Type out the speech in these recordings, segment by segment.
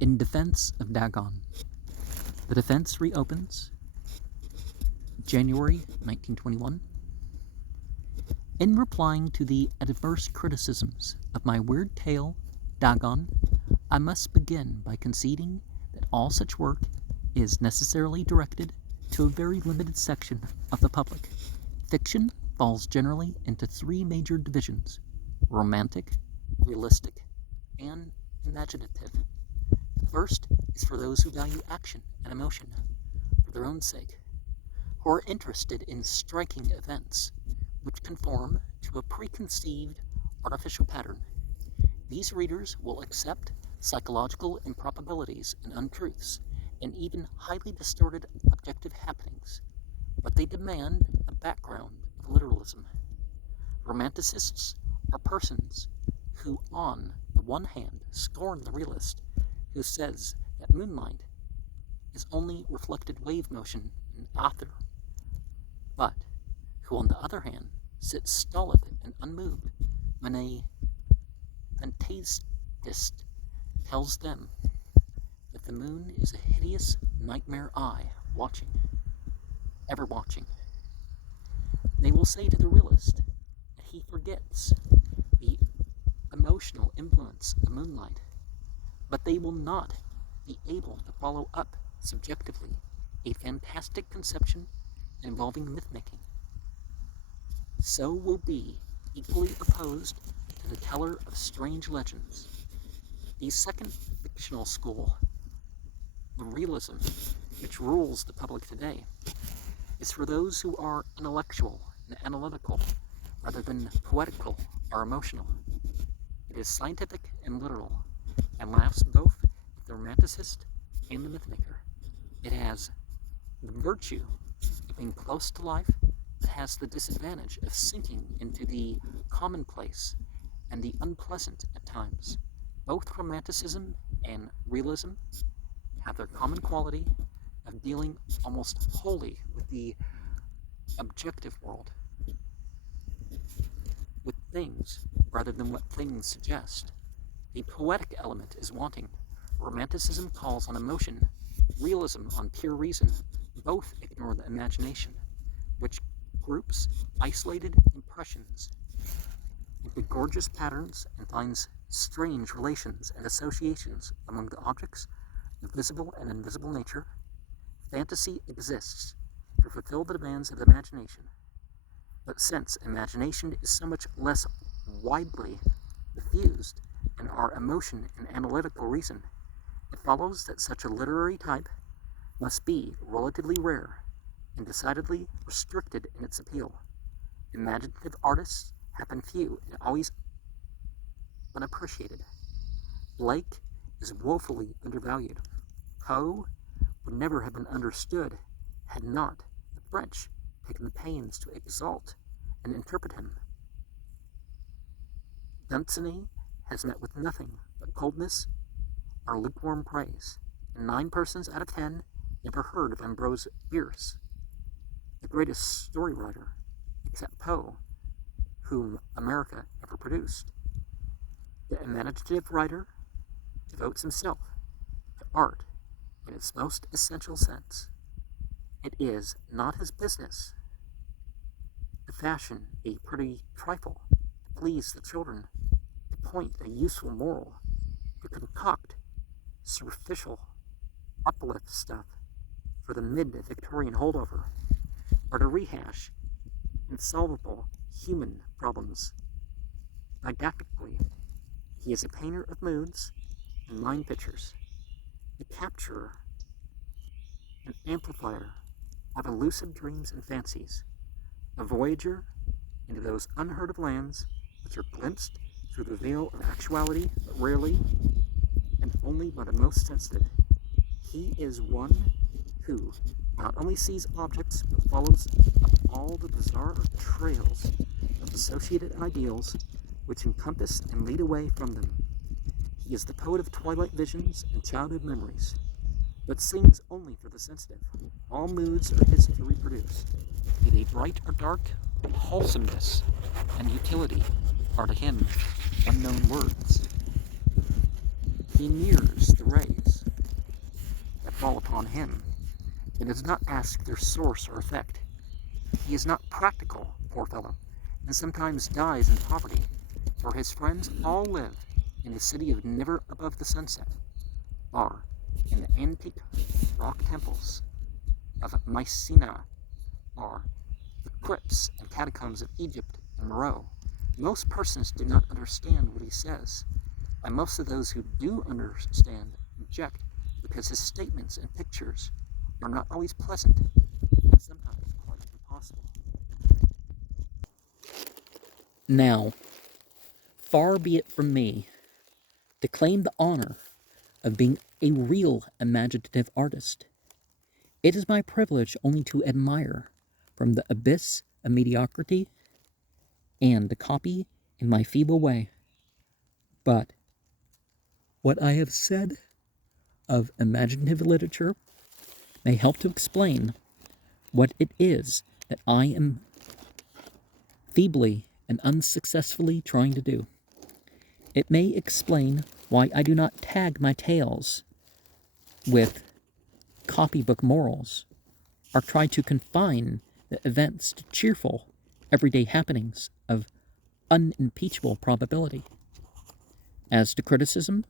In defense of Dagon. The defense reopens. January 1921. In replying to the adverse criticisms of my weird tale, Dagon, I must begin by conceding that all such work is necessarily directed to a very limited section of the public. Fiction falls generally into three major divisions: romantic, realistic, and imaginative. The first is for those who value action and emotion for their own sake, who are interested in striking events which conform to a preconceived artificial pattern. These readers will accept psychological improbabilities and untruths, and even highly distorted objective happenings, but they demand a background of literalism. Romanticists are persons who, on the one hand, scorn the realist who says that moonlight is only reflected wave motion in ether, but who, on the other hand, sit stolid and unmoved when a fantasist tells them that the moon is a hideous nightmare eye watching, ever watching. They will say to the realist that he forgets the emotional influence of moonlight, but they will not be able to follow up subjectively a fantastic conception involving myth-making. So will be equally opposed to the teller of strange legends. The second fictional school, the realism, which rules the public today, is for those who are intellectual and analytical rather than poetical or emotional. It is scientific and literal, and laughs both at the romanticist and the mythmaker. It has the virtue of being close to life, but has the disadvantage of sinking into the commonplace and the unpleasant at times. Both romanticism and realism have their common quality of dealing almost wholly with the objective world, with things rather than what things suggest. The poetic element is wanting. Romanticism calls on emotion, realism on pure reason. Both ignore the imagination, which groups isolated impressions into gorgeous patterns and finds strange relations and associations among the objects of visible and invisible nature. Fantasy exists to fulfill the demands of the imagination, but since imagination is so much less widely diffused than our emotion and analytical reason, it follows that such a literary type must be relatively rare and decidedly restricted in its appeal. Imaginative artists have been few and always unappreciated. Blake is woefully undervalued. Poe would never have been understood had not the French taken the pains to exalt and interpret him. Dunsany has met with nothing but coldness or lukewarm praise, and 9 persons out of 10 never heard of Ambrose Bierce, the greatest story writer, except Poe, whom America ever produced. The imaginative writer devotes himself to art in its most essential sense. It is not his business to fashion a pretty trifle, to please the children, to point a useful moral, to concoct superficial uplift stuff for the mid-Victorian holdover, or to rehash insolvable human problems didactically. He is a painter of moods and line pictures, a capturer, an amplifier of elusive dreams and fancies, a voyager into those unheard of lands which are glimpsed through the veil of actuality, but rarely and only by the most sensitive. He is one who not only sees objects, but follows up all the bizarre trails of associated ideals which encompass and lead away from them. He is the poet of twilight visions and childhood memories, but sings only for the sensitive. All moods are his to reproduce, be they bright or dark. Wholesomeness and utility are to him unknown words. He mirrors the rays on him. It does not ask their source or effect. He is not practical, poor fellow, and sometimes dies in poverty, for his friends all live in the city of never above the sunset, or in the antique rock temples of Mycenae, or the crypts and catacombs of Egypt and Meroe. Most persons do not understand what he says, and most of those who do understand object because his statements and pictures are not always pleasant and sometimes quite impossible. Now, far be it from me to claim the honor of being a real imaginative artist. It is my privilege only to admire from the abyss of mediocrity and to copy in my feeble way. But what I have said of imaginative literature may help to explain what it is that I am feebly and unsuccessfully trying to do. It may explain why I do not tag my tales with copybook morals, or try to confine the events to cheerful, everyday happenings of unimpeachable probability. As to criticism,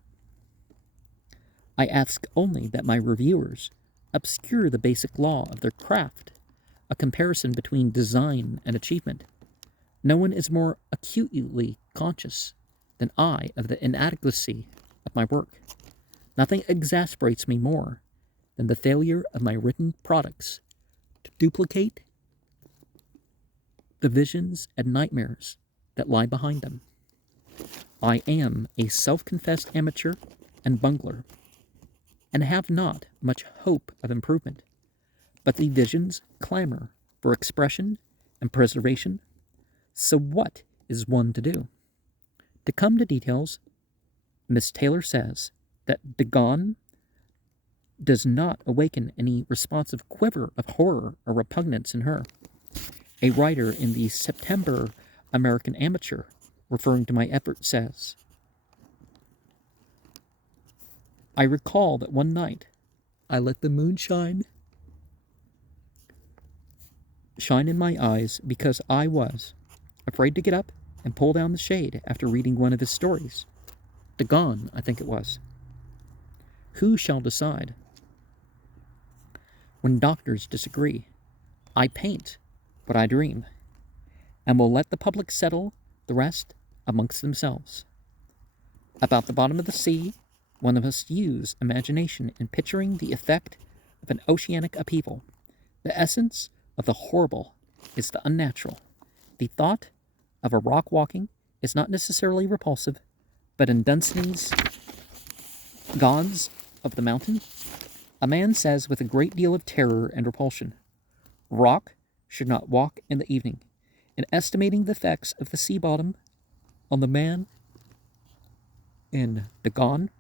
I ask only that my reviewers obscure the basic law of their craft, a comparison between design and achievement. No one is more acutely conscious than I of the inadequacy of my work. Nothing exasperates me more than the failure of my written products to duplicate the visions and nightmares that lie behind them. I am a self-confessed amateur and bungler, and have not much hope of improvement, but the visions clamor for expression and preservation. So what is one to do? To come to details, Miss Taylor says that Dagon does not awaken any responsive quiver of horror or repugnance in her. A writer in the September American Amateur, referring to my effort, says, I recall that one night I let the moonshine shine in my eyes because I was afraid to get up and pull down the shade after reading one of his stories. Dagon, I think it was. Who shall decide? When doctors disagree, I paint what I dream, and will let the public settle the rest amongst themselves. About the bottom of the sea, one must use imagination in picturing the effect of an oceanic upheaval. The essence of the horrible is the unnatural. The thought of a rock walking is not necessarily repulsive, but in Dunsany's Gods of the Mountain, a man says with a great deal of terror and repulsion, rock should not walk in the evening. In estimating the effects of the sea bottom on the man in Dagon,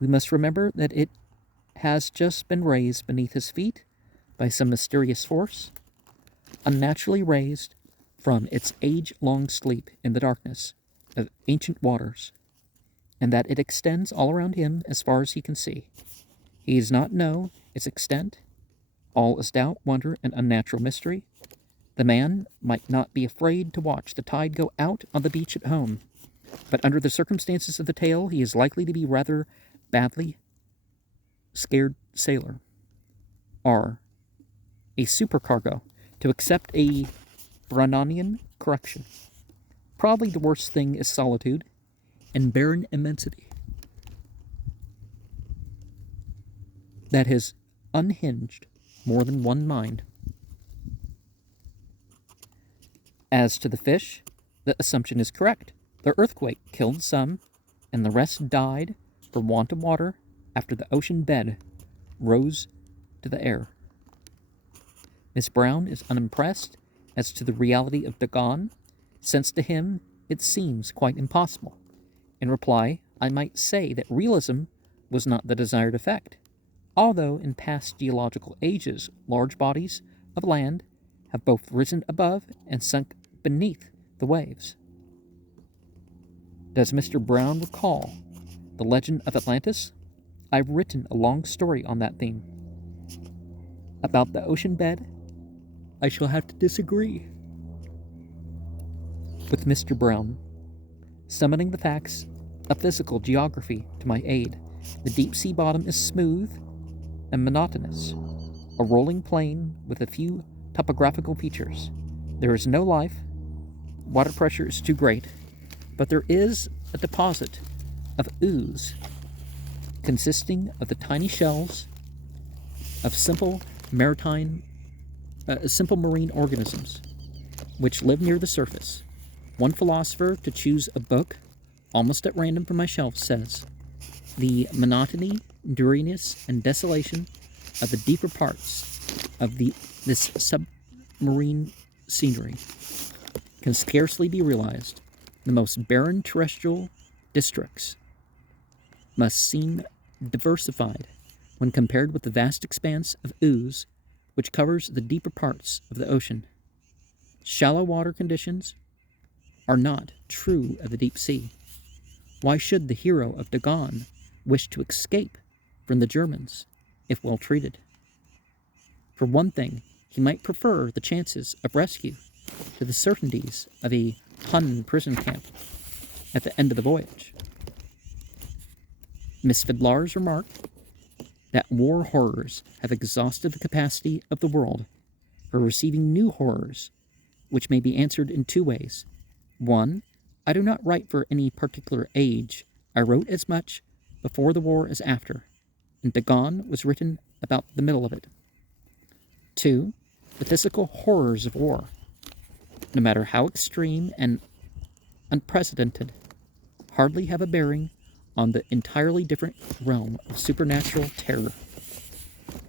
we must remember that it has just been raised beneath his feet by some mysterious force, unnaturally raised from its age-long sleep in the darkness of ancient waters, and that it extends all around him as far as he can see. He does not know its extent. All is doubt, wonder, and unnatural mystery. The man might not be afraid to watch the tide go out on the beach at home, but under the circumstances of the tale, he is likely to be rather badly scared sailor, or a supercargo, to accept a Brownian correction. Probably the worst thing is solitude and barren immensity that has unhinged more than one mind. As to the fish, the assumption is correct. The earthquake killed some, and the rest died for want of water after the ocean bed rose to the air. Miss Brown is unimpressed as to the reality of Dagon, since to him it seems quite impossible. In reply, I might say that realism was not the desired effect, although in past geological ages large bodies of land have both risen above and sunk beneath the waves. Does Mr. Brown recall the legend of Atlantis? I've written a long story on that theme. About the ocean bed, I shall have to disagree with Mr. Brown. Summoning the facts of physical geography to my aid, the deep sea bottom is smooth and monotonous, a rolling plain with a few topographical features. There is no life, water pressure is too great, but there is a deposit of ooze consisting of the tiny shells of simple marine organisms which live near the surface. One philosopher, to choose a book almost at random from my shelf, says, "The monotony, dreariness, and desolation of the deeper parts of this submarine scenery can scarcely be realized. The most barren terrestrial districts must seem diversified when compared with the vast expanse of ooze which covers the deeper parts of the ocean. Shallow water conditions are not true of the deep sea. Why should the hero of Dagon wish to escape from the Germans if well treated? For one thing, he might prefer the chances of rescue to the certainties of a Hun prison camp at the end of the voyage." Miss Fidlar's remark that war horrors have exhausted the capacity of the world for receiving new horrors, which may be answered in two ways. One, I do not write for any particular age. I wrote as much before the war as after, and Dagon was written about the middle of it. Two, the physical horrors of war, no matter how extreme and unprecedented, hardly have a bearing on the entirely different realm of supernatural terror.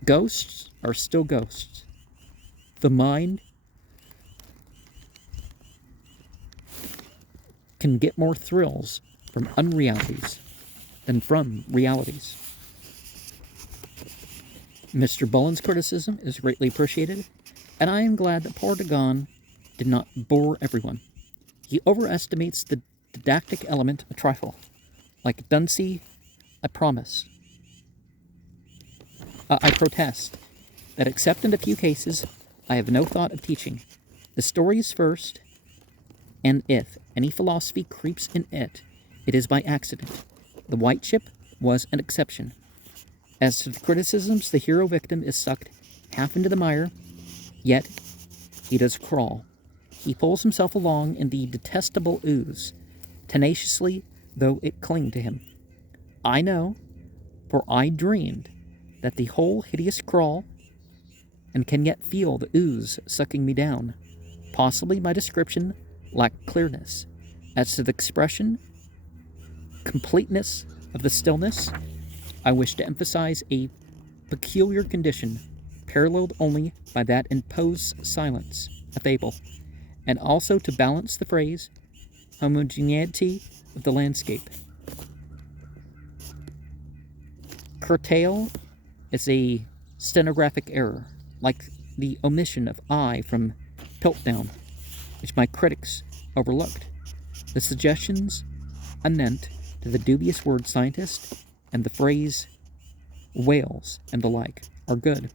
Ghosts are still ghosts. The mind can get more thrills from unrealities than from realities. Mr. Bullen's criticism is greatly appreciated, and I am glad that poor Dagon did not bore everyone. He overestimates the didactic element a trifle. Like Dunsey, I protest that except in a few cases, I have no thought of teaching. The story is first, and if any philosophy creeps in it, it is by accident. The white ship was an exception. As to the criticisms, the hero victim is sucked half into the mire, yet he does crawl. He pulls himself along in the detestable ooze, tenaciously though it cling to him. I know, for I dreamed that the whole hideous crawl, and can yet feel the ooze sucking me down. Possibly my description lacked clearness. As to the expression, completeness of the stillness, I wish to emphasize a peculiar condition, paralleled only by that imposed silence, a fable, and also to balance the phrase, homogeneity of the landscape. Curtail is a stenographic error, like the omission of I from Piltdown, which my critics overlooked. The suggestions anent to the dubious word scientist and the phrase whales and the like are good,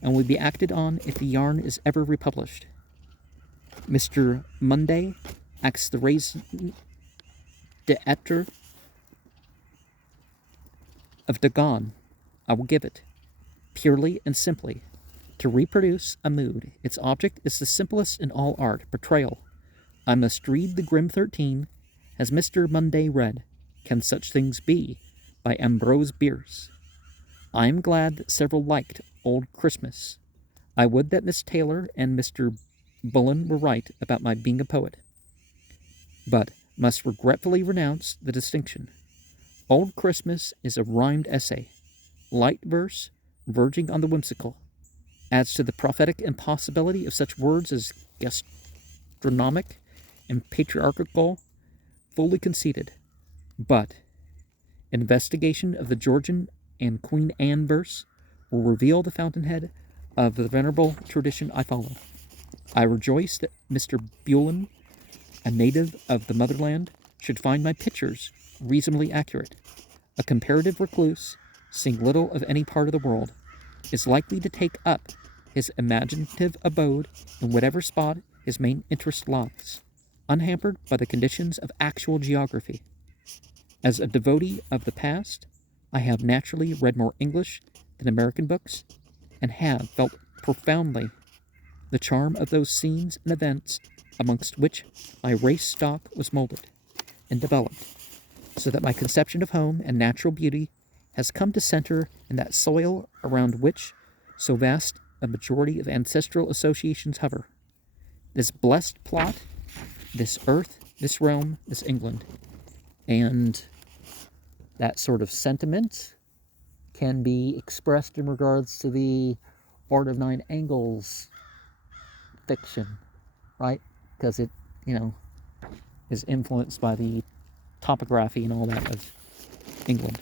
and will be acted on if the yarn is ever republished. Mr. Monday acts the raison d'etre of Dagon. I will give it, purely and simply, to reproduce a mood. Its object is the simplest in all art, portrayal. I must read the Grim 13. Has Mr. Monday read Can Such Things Be by Ambrose Bierce? I am glad that several liked Old Christmas. I would that Miss Taylor and Mr. Bullen were right about my being a poet, but must regretfully renounce the distinction. Old Christmas is a rhymed essay, light verse, verging on the whimsical. As to the prophetic impossibility of such words as gastronomic and patriarchal, fully conceded. But investigation of the Georgian and Queen Anne verse will reveal the fountainhead of the venerable tradition I follow. I rejoice that Mr. Bullen, a native of the motherland, should find my pictures reasonably accurate. A comparative recluse, seeing little of any part of the world, is likely to take up his imaginative abode in whatever spot his main interest lies, unhampered by the conditions of actual geography. As a devotee of the past, I have naturally read more English than American books, and have felt profoundly the charm of those scenes and events amongst which my race stock was molded and developed, so that my conception of home and natural beauty has come to center in that soil around which so vast a majority of ancestral associations hover. This blessed plot, this earth, this realm, this England. And that sort of sentiment can be expressed in regards to the Art of Nine Angles fiction, right? Because it, is influenced by the topography and all that of England.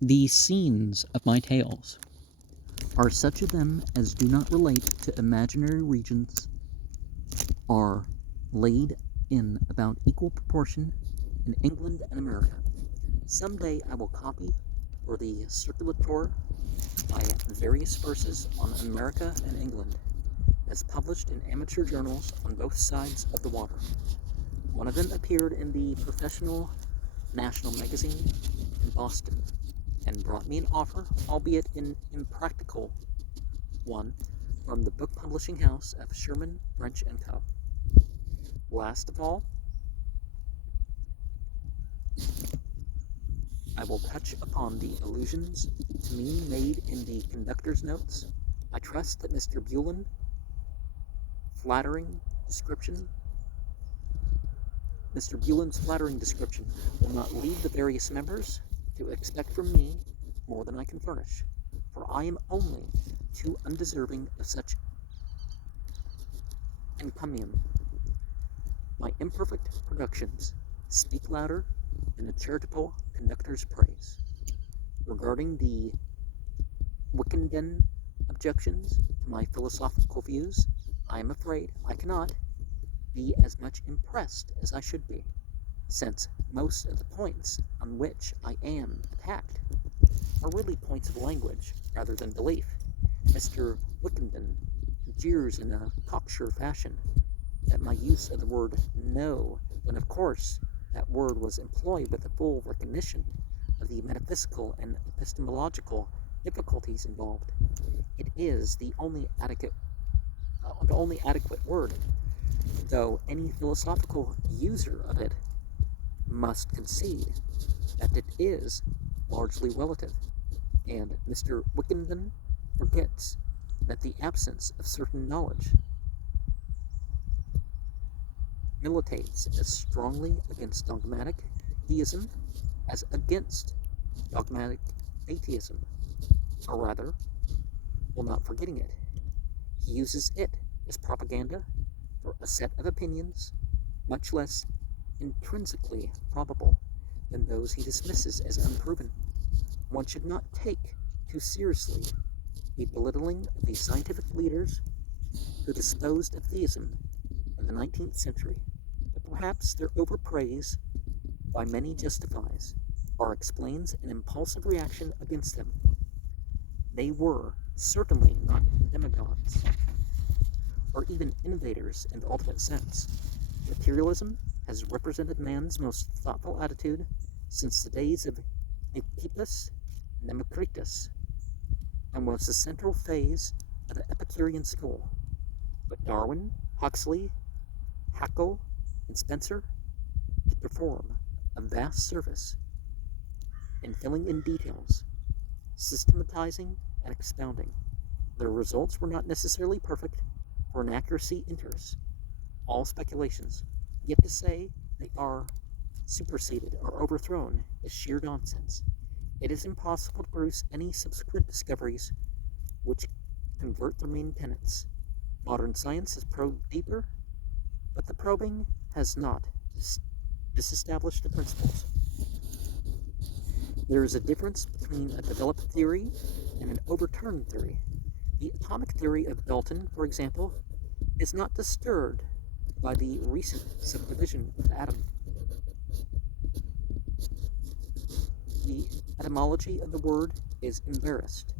The scenes of my tales are such of them as do not relate to imaginary regions, are laid in about equal proportion in England and America. Someday I will copy for the circulator by various verses on America and England, as published in amateur journals on both sides of the water. One of them appeared in the Professional National Magazine in Boston, and brought me an offer, albeit an impractical one, from the book publishing house of Sherman, French & Co. Last of all, I will touch upon the allusions to me made in the conductor's notes. I trust that Mr. Buell's flattering description will not lead the various members to expect from me more than I can furnish, for I am only too undeserving of such encomium. My imperfect productions speak louder than a charitable conductor's praise. Regarding the Wickenden objections to my philosophical views, I am afraid I cannot be as much impressed as I should be, since most of the points on which I am attacked are really points of language rather than belief. Mr. Wickenden jeers in a cocksure fashion at my use of the word no, when of course that word was employed with the full recognition of the metaphysical and epistemological difficulties involved. It is the only adequate word, though any philosophical user of it must concede that it is largely relative, and Mr. Wickenden forgets that the absence of certain knowledge militates as strongly against dogmatic theism as against dogmatic atheism, or rather, while not forgetting it, he uses it as propaganda for a set of opinions much less intrinsically probable than those he dismisses as unproven. One should not take too seriously the belittling of the scientific leaders who disposed of theism in the 19th century, but perhaps their overpraise by many justifies or explains an impulsive reaction against them. They were certainly not demagogues, or even innovators in the ultimate sense. Materialism has represented man's most thoughtful attitude since the days of Epicurus and Democritus, and was the central phase of the Epicurean school. But Darwin, Huxley, Haeckel, and Spencer could perform a vast service in filling in details, systematizing, and expounding. Their results were not necessarily perfect, for inaccuracy enters all speculations, yet to say they are superseded or overthrown is sheer nonsense. It is impossible to produce any subsequent discoveries which convert their main tenets. Modern science has probed deeper, but the probing has not disestablished the principles. There is a difference between a developed theory and an overturned theory. The atomic theory of Dalton, for example, is not disturbed by the recent subdivision of the atom. The etymology of the word is embarrassed,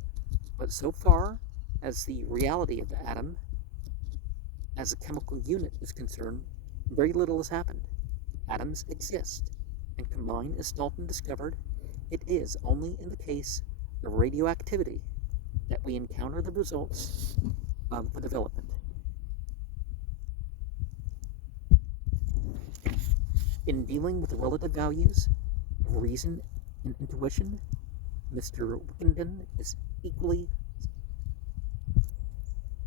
But so far as the reality of the atom as a chemical unit is concerned, very little has happened. Atoms exist, and combine as Dalton discovered. It is only in the case of radioactivity that we encounter the results of the development. In dealing with the relative values of reason and intuition, Mr. Wickenden is equally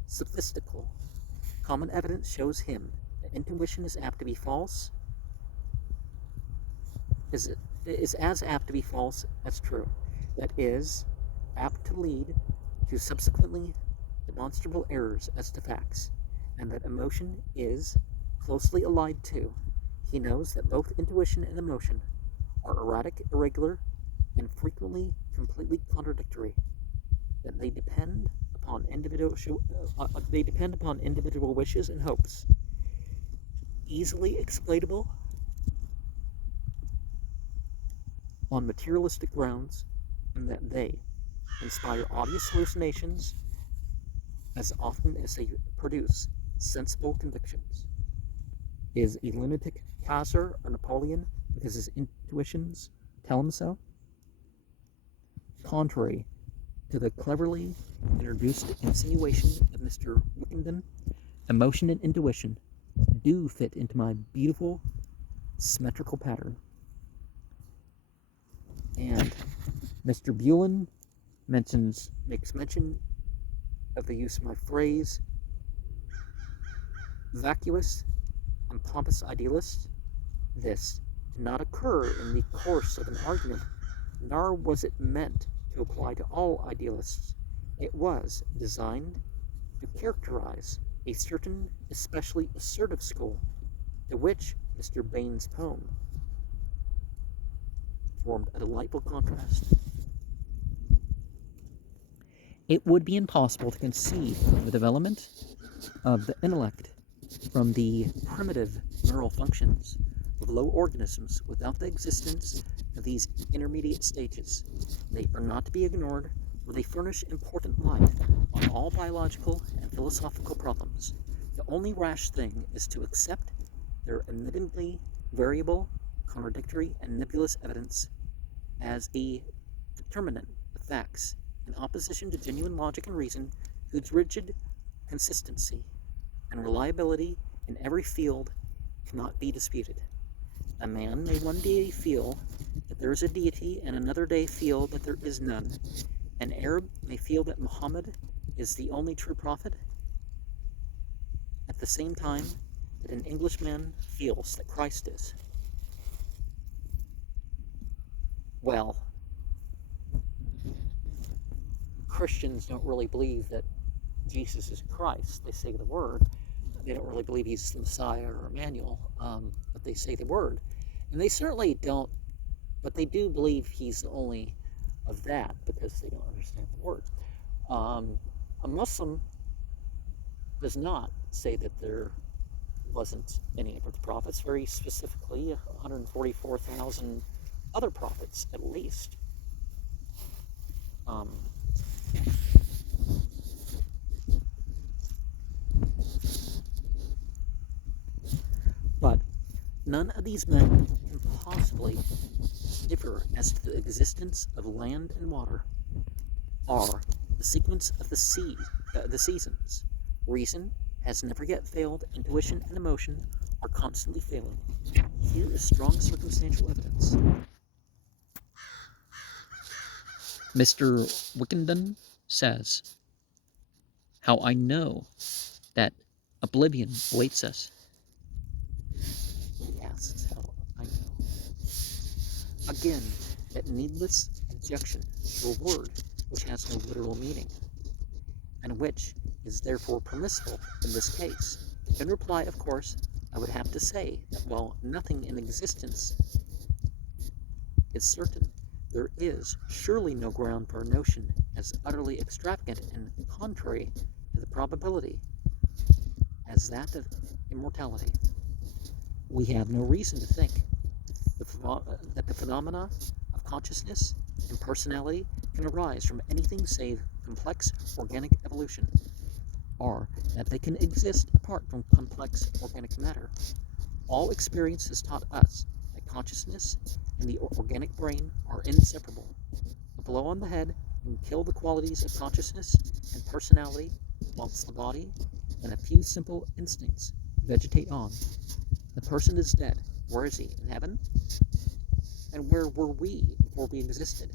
sophistical. Common evidence shows him that intuition is apt to be false, is as apt to be false as true. That is, apt to lead to subsequently demonstrable errors as to facts, and that emotion is closely allied to. He knows that both intuition and emotion are erratic, irregular, and frequently completely contradictory. That they depend upon individual wishes and hopes, easily exploitable on materialistic grounds, and that they inspire obvious hallucinations as often as they produce sensible convictions. Is a lunatic Kaiser or Napoleon because his intuitions tell him so? Contrary to the cleverly introduced insinuation of Mr. Wickenden, emotion and intuition do fit into my beautiful symmetrical pattern. And Mr. Bullen makes mention of the use of my phrase, vacuous and pompous idealist. This did not occur in the course of an argument, nor was it meant to apply to all idealists. It was designed to characterize a certain especially assertive school, to which Mr. Bain's poem formed a delightful contrast. It would be impossible to conceive of the development of the intellect from the primitive neural functions of low organisms without the existence of these intermediate stages. They are not to be ignored, for they furnish important light on all biological and philosophical problems. The only rash thing is to accept their admittedly variable, contradictory, and nebulous evidence as a determinant of facts, in opposition to genuine logic and reason, whose rigid consistency and reliability in every field cannot be disputed. A man may one day feel that there is a deity and another day feel that there is none. An Arab may feel that Muhammad is the only true prophet at the same time that an Englishman feels that Christ is. Well, Christians don't really believe that Jesus is Christ. They say the word. They don't really believe he's the Messiah or Emmanuel, but they say the word. And they certainly don't, but they do believe he's the only of that because they don't understand the word. A Muslim does not say that there wasn't any of the prophets, very specifically 144,000 other prophets at least. But none of these men can possibly differ as to the existence of land and water, or the sequence of the seasons. Reason has never yet failed. Intuition and emotion are constantly failing. Here is strong circumstantial evidence. Mr. Wickenden says, "How I know that oblivion awaits us." Yes, it's how I know. Again, that needless objection to a word which has no literal meaning, and which is therefore permissible in this case. In reply, of course, I would have to say that while nothing in existence is certain, there is surely no ground for a notion as utterly extravagant and contrary to the probability as that of immortality. We have no reason to think that the phenomena of consciousness and personality can arise from anything save complex organic evolution, or that they can exist apart from complex organic matter. All experience has taught us that consciousness and the organic brain are inseparable. A blow on the head can kill the qualities of consciousness and personality, whilst the body and a few simple instincts vegetate on. The person is dead. Where is he? In heaven? And where were we before we existed?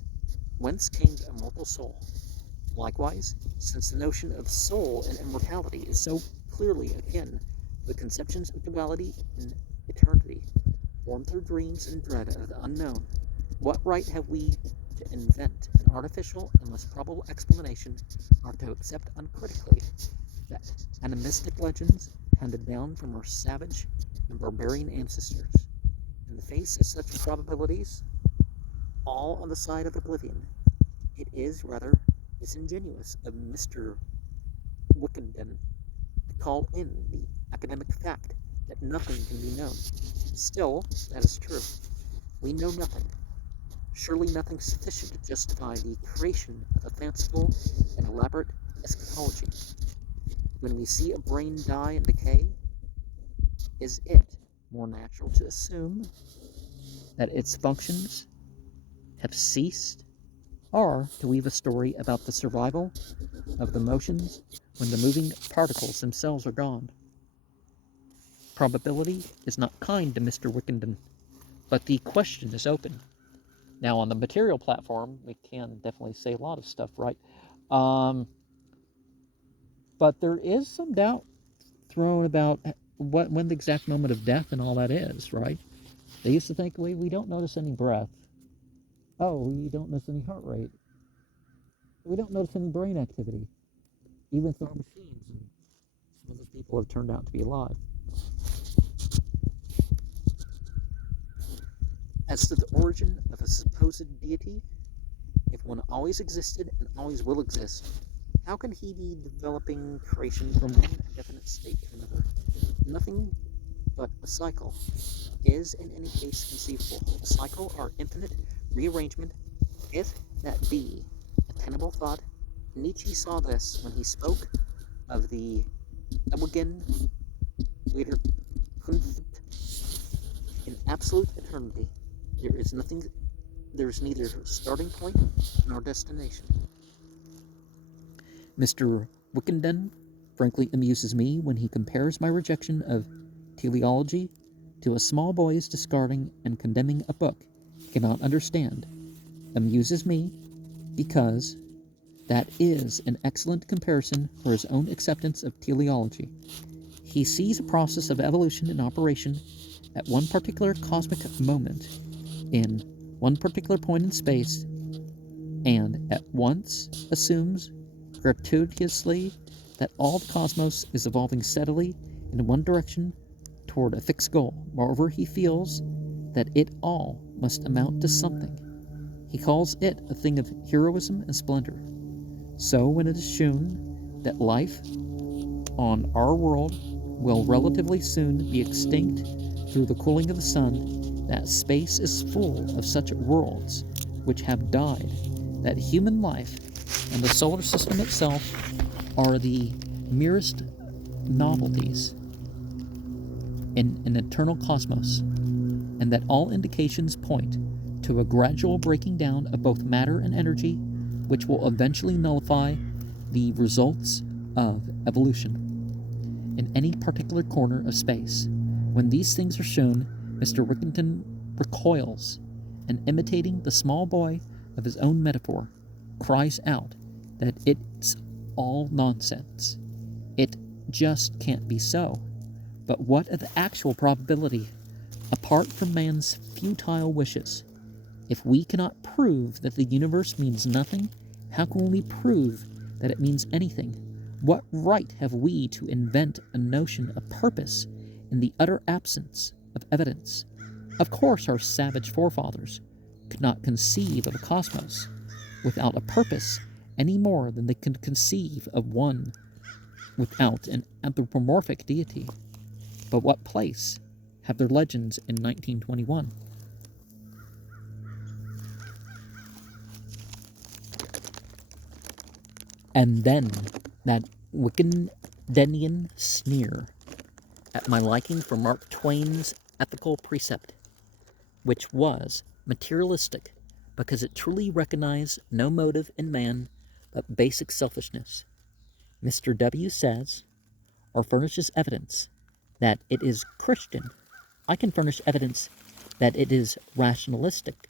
Whence came the immortal soul? Likewise, since the notion of soul and immortality is so clearly akin to the conceptions of duality and eternity, formed through dreams and dread of the unknown, what right have we to invent an artificial and less probable explanation, or to accept uncritically that animistic legends handed down from our savage and barbarian ancestors? In the face of such probabilities, all on the side of oblivion, it is rather disingenuous of Mr. Wickenden to call in the academic fact that nothing can be known. Still, that is true. We know nothing. Surely nothing sufficient to justify the creation of a fanciful and elaborate eschatology. When we see a brain die and decay, is it more natural to assume that its functions have ceased, or to weave a story about the survival of the motions when the moving particles themselves are gone? Probability is not kind to Mr. Wickenden, but the question is open. Now, on the material platform, we can definitely say a lot of stuff, right? But there is some doubt thrown about when the exact moment of death and all that is, right? They used to think, we don't notice any breath. Oh, we don't notice any heart rate. We don't notice any brain activity, even through our machines. And some of those people have turned out to be alive. As to the origin of a supposed deity, if one always existed and always will exist, how can he be developing creation from one definite state to another? Nothing but a cycle is in any case conceivable. A cycle or infinite rearrangement, if that be a tenable thought. Nietzsche saw this when he spoke of the Ewigen Wiederkunft in absolute eternity. There is neither starting point nor destination. Mr. Wickenden frankly amuses me when he compares my rejection of teleology to a small boy's discarding and condemning a book he cannot understand. Amuses me because that is an excellent comparison for his own acceptance of teleology. He sees a process of evolution in operation at one particular cosmic moment, in one particular point in space, and at once assumes gratuitously that all the cosmos is evolving steadily in one direction toward a fixed goal. Moreover, he feels that it all must amount to something. He calls it a thing of heroism and splendor. So when it is shewn that life on our world will relatively soon be extinct through the cooling of the sun, that space is full of such worlds which have died, that human life and the solar system itself are the merest novelties in an eternal cosmos, and that all indications point to a gradual breaking down of both matter and energy, which will eventually nullify the results of evolution in any particular corner of space. When these things are shown, Mr. Wickenden recoils, and imitating the small boy of his own metaphor, cries out that it's all nonsense. It just can't be so. But what of the actual probability, apart from man's futile wishes? If we cannot prove that the universe means nothing, how can we prove that it means anything? What right have we to invent a notion of purpose in the utter absence of evidence? Of course, our savage forefathers could not conceive of a cosmos without a purpose any more than they could conceive of one without an anthropomorphic deity. But what place have their legends in 1921? And then that Wittgendenian sneer at my liking for Mark Twain's ethical precept, which was materialistic because it truly recognized no motive in man but basic selfishness. Mr. W. says, or furnishes evidence, that it is Christian. I can furnish evidence that it is rationalistic,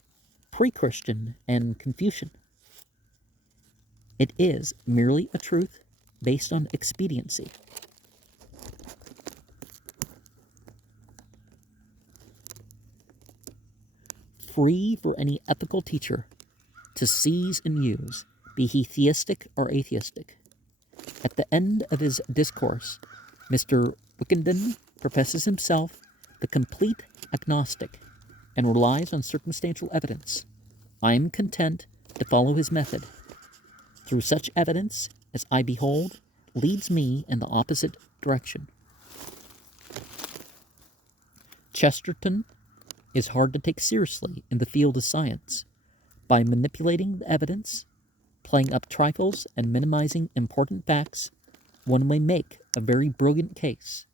pre-Christian, and Confucian. It is merely a truth based on expediency. Free for any ethical teacher to seize and use, be he theistic or atheistic. At the end of his discourse, Mr. Wickenden professes himself the complete agnostic and relies on circumstantial evidence. I am content to follow his method. Through such evidence as I behold leads me in the opposite direction. Chesterton is hard to take seriously in the field of science. By manipulating the evidence, playing up trifles, and minimizing important facts, one may make a very brilliant case.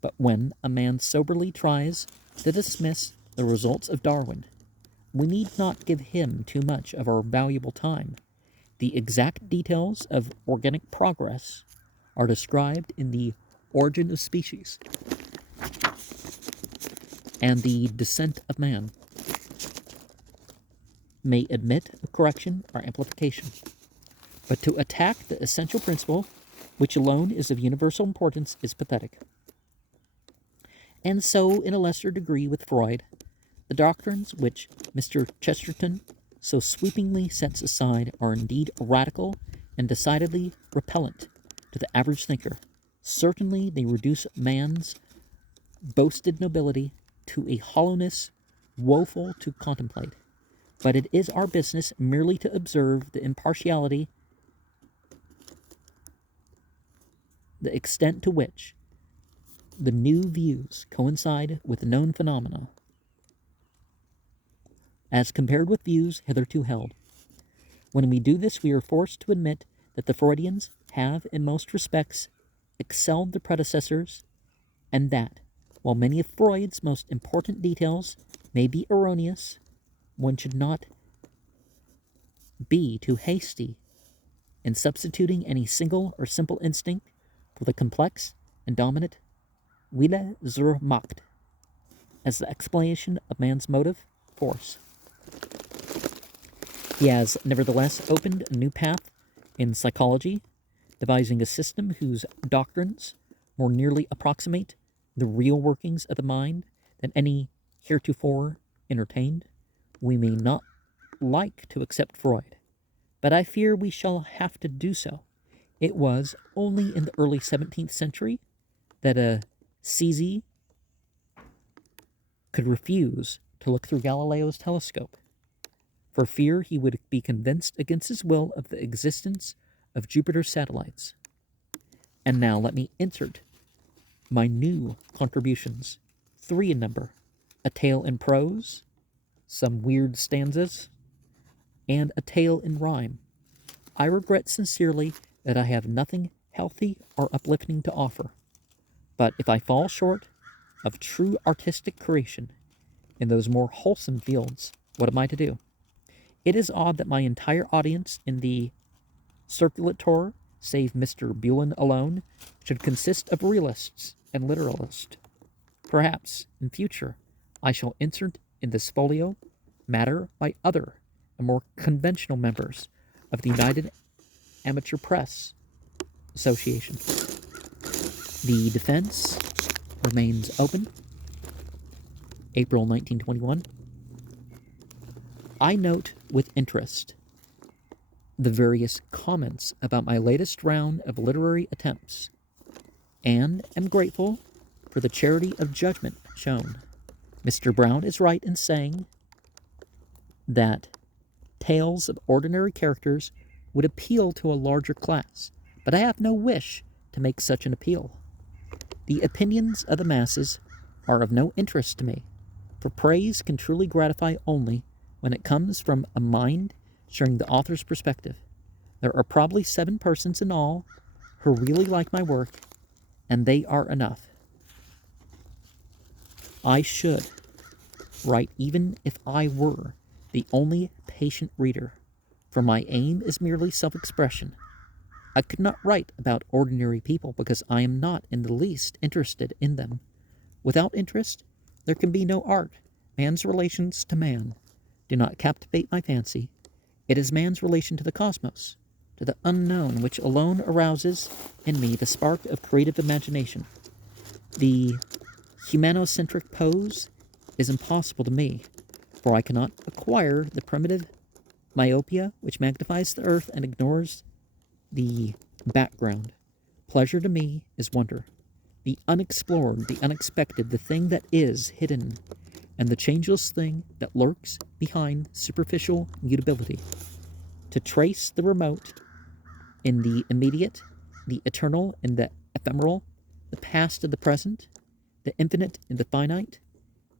But when a man soberly tries to dismiss the results of Darwin, we need not give him too much of our valuable time. The exact details of organic progress are described in The Origin of Species and The Descent of Man, may admit of correction or amplification. But to attack the essential principle, which alone is of universal importance, is pathetic. And so, in a lesser degree with Freud, the doctrines which Mr. Chesterton so sweepingly sets aside are indeed radical and decidedly repellent to the average thinker. Certainly they reduce man's boasted nobility to a hollowness woeful to contemplate. But it is our business merely to observe the impartiality, the extent to which the new views coincide with known phenomena, as compared with views hitherto held. When we do this, we are forced to admit that the Freudians have, in most respects, excelled their predecessors, and that, while many of Freud's most important details may be erroneous, one should not be too hasty in substituting any single or simple instinct for the complex and dominant Wille zur Macht as the explanation of man's motive force. He has nevertheless opened a new path in psychology, devising a system whose doctrines more nearly approximate the real workings of the mind than any heretofore entertained. We may not like to accept Freud, but I fear we shall have to do so. It was only in the early 17th century that a Sisi could refuse to look through Galileo's telescope, for fear he would be convinced against his will of the existence of Jupiter's satellites. And now let me insert my new contributions, 3 in number: a tale in prose, some weird stanzas, and a tale in rhyme. I regret sincerely that I have nothing healthy or uplifting to offer, but if I fall short of true artistic creation in those more wholesome fields, what am I to do? It is odd that my entire audience in the circulator, save Mr. Bullen alone, should consist of realists and literalists. Perhaps, in future, I shall insert in this folio matter by other and more conventional members of the United Amateur Press Association. The defense remains open. April 1921. I note with interest the various comments about my latest round of literary attempts, and am grateful for the charity of judgment shown. Mr. Brown is right in saying that tales of ordinary characters would appeal to a larger class, but I have no wish to make such an appeal. The opinions of the masses are of no interest to me, for praise can truly gratify only when it comes from a mind sharing the author's perspective. There are probably 7 persons in all who really like my work, and they are enough. I should write even if I were the only patient reader, for my aim is merely self-expression. I could not write about ordinary people because I am not in the least interested in them. Without interest, there can be no art. Man's relations to man do not captivate my fancy. It is man's relation to the cosmos, to the unknown, which alone arouses in me the spark of creative imagination. The humanocentric pose is impossible to me, for I cannot acquire the primitive myopia which magnifies the earth and ignores the background. Pleasure to me is wonder, the unexplored, the unexpected, the thing that is hidden, and the changeless thing that lurks behind superficial mutability. To trace the remote in the immediate, the eternal in the ephemeral, the past in the present, the infinite in the finite,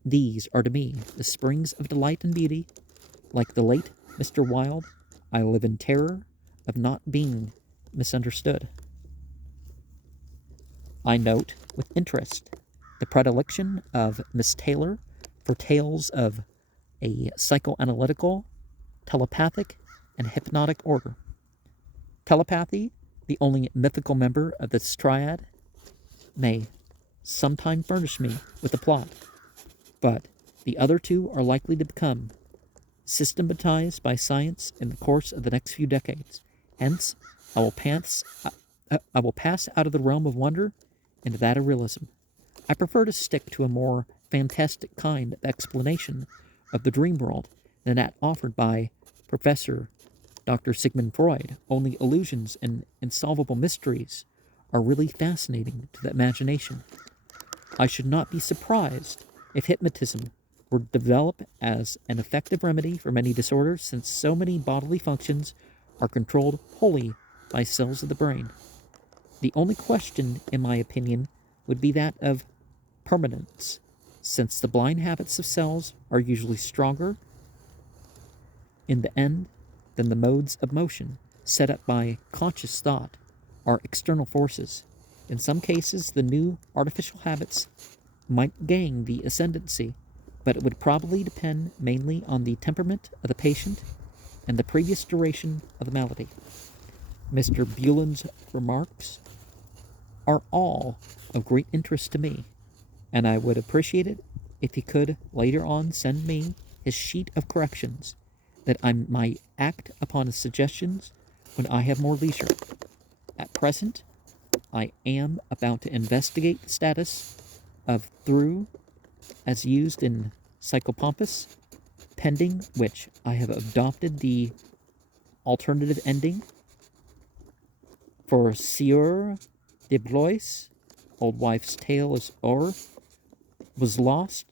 these are to me the springs of delight and beauty. Like the late Mr. Wilde, I live in terror of not being misunderstood. I note with interest the predilection of Miss Taylor for tales of a psychoanalytical, telepathic, and hypnotic order. Telepathy, the only mythical member of this triad, may sometime furnish me with a plot, but the other two are likely to become systematized by science in the course of the next few decades. Hence, I will pass out of the realm of wonder into that of realism. I prefer to stick to a more fantastic kind of explanation of the dream world than that offered by Professor Dr. Sigmund Freud. Only illusions and insolvable mysteries are really fascinating to the imagination. I should not be surprised if hypnotism were developed as an effective remedy for many disorders, since so many bodily functions are controlled wholly by cells of the brain. The only question, in my opinion, would be that of permanence, since the blind habits of cells are usually stronger in the end than the modes of motion set up by conscious thought are external forces. In some cases, the new artificial habits might gain the ascendancy, but it would probably depend mainly on the temperament of the patient and the previous duration of the malady. Mr. Buellen's remarks are all of great interest to me, and I would appreciate it if he could later on send me his sheet of corrections, that I might act upon his suggestions when I have more leisure. At present, I am about to investigate the status of through as used in Psychopompus, pending which I have adopted the alternative ending for Sieur de Blois. Old wife's tale is o'er, was lost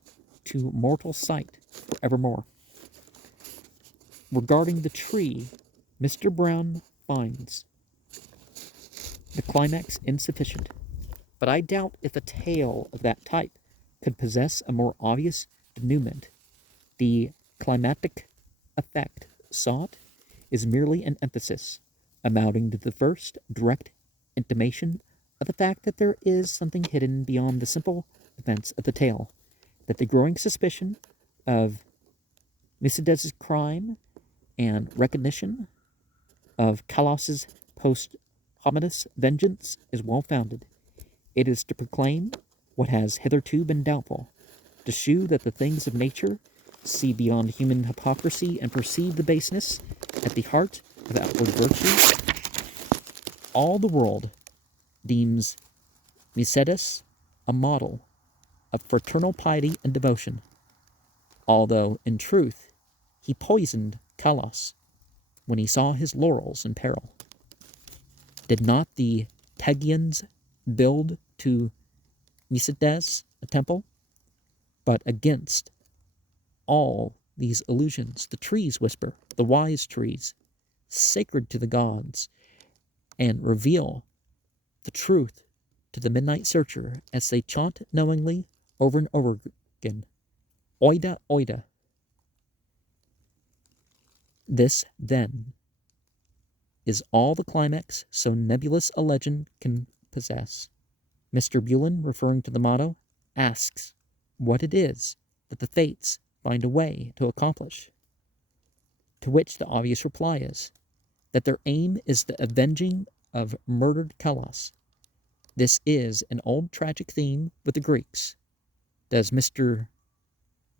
to mortal sight for evermore. Regarding the tree, Mr. Brown finds the climax insufficient, but I doubt if a tale of that type could possess a more obvious denouement. The climatic effect sought is merely an emphasis, amounting to the first direct intimation of the fact that there is something hidden beyond the simple events of the tale, that the growing suspicion of Misides's crime and recognition of Calos's posthumous vengeance is well founded. It is to proclaim what has hitherto been doubtful, to shew that the things of nature see beyond human hypocrisy and perceive the baseness at the heart of outward virtue. All the world deems Micetus a model of fraternal piety and devotion, although in truth he poisoned Calos when he saw his laurels in peril. Did not the Tegians build to Micetes a temple? But against all these illusions, the trees whisper, the wise trees, sacred to the gods, and reveal the truth to the midnight searcher as they chaunt knowingly over and over again. Oida, oida. This, then, is all the climax so nebulous a legend can possess. Mr. Bullen, referring to the motto, asks what it is that the fates find a way to accomplish. To which the obvious reply is that their aim is the avenging of murdered Kalos. This is an old tragic theme with the Greeks. Does Mr.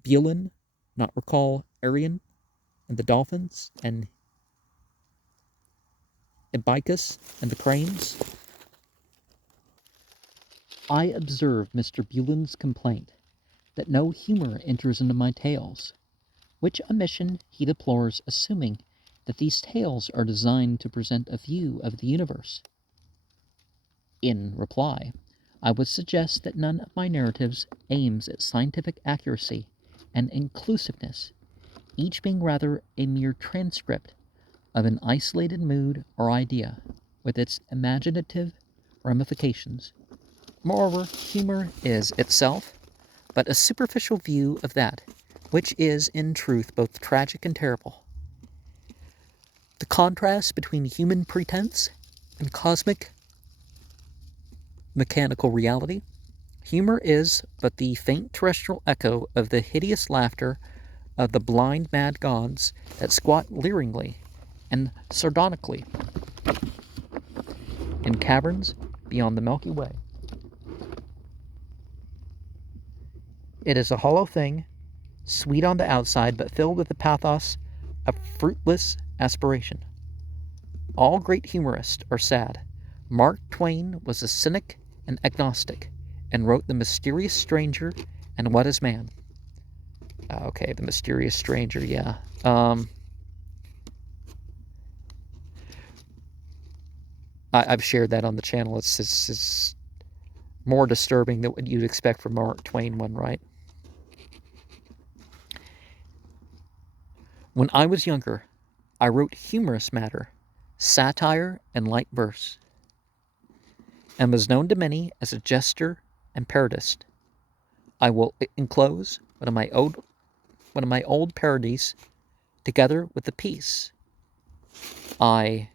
Bullen not recall Arion and the dolphins and Ibycus and the cranes? I observe Mr. Bullen's complaint that no humor enters into my tales, which omission he deplores, assuming that these tales are designed to present a view of the universe. In reply, I would suggest that none of my narratives aims at scientific accuracy and inclusiveness, each being rather a mere transcript of an isolated mood or idea with its imaginative ramifications. Moreover, humor is itself but a superficial view of that which is in truth both tragic and terrible. The contrast between human pretense and cosmic mechanical reality. Humor is but the faint terrestrial echo of the hideous laughter of the blind mad gods that squat leeringly and sardonically in caverns beyond the Milky Way. It is a hollow thing, sweet on the outside, but filled with the pathos of fruitless aspiration. All great humorists are sad. Mark Twain was a cynic and agnostic, and wrote The Mysterious Stranger and What is Man? Okay, The Mysterious Stranger, yeah. I've shared that on the channel. It's more disturbing than what you'd expect from Mark Twain one, right? When I was younger, I wrote humorous matter, satire and light verse, and was known to many as a jester and parodist. I will enclose one of my old parodies, together with the piece I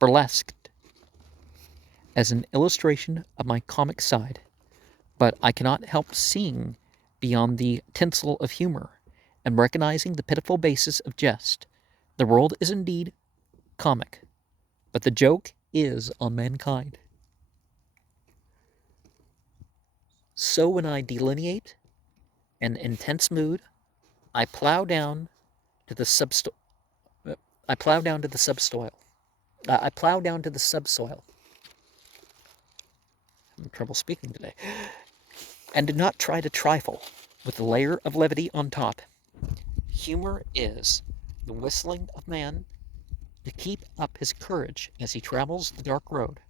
burlesqued, as an illustration of my comic side, but I cannot help seeing beyond the tinsel of humor and recognizing the pitiful basis of jest. The world is indeed comic, but the joke is on mankind. So when I delineate an intense mood, I plow down to the subsoil. I plow down to the subsoil. I'm having trouble speaking today. And do not try to trifle with the layer of levity on top. Humor is the whistling of man to keep up his courage as he travels the dark road.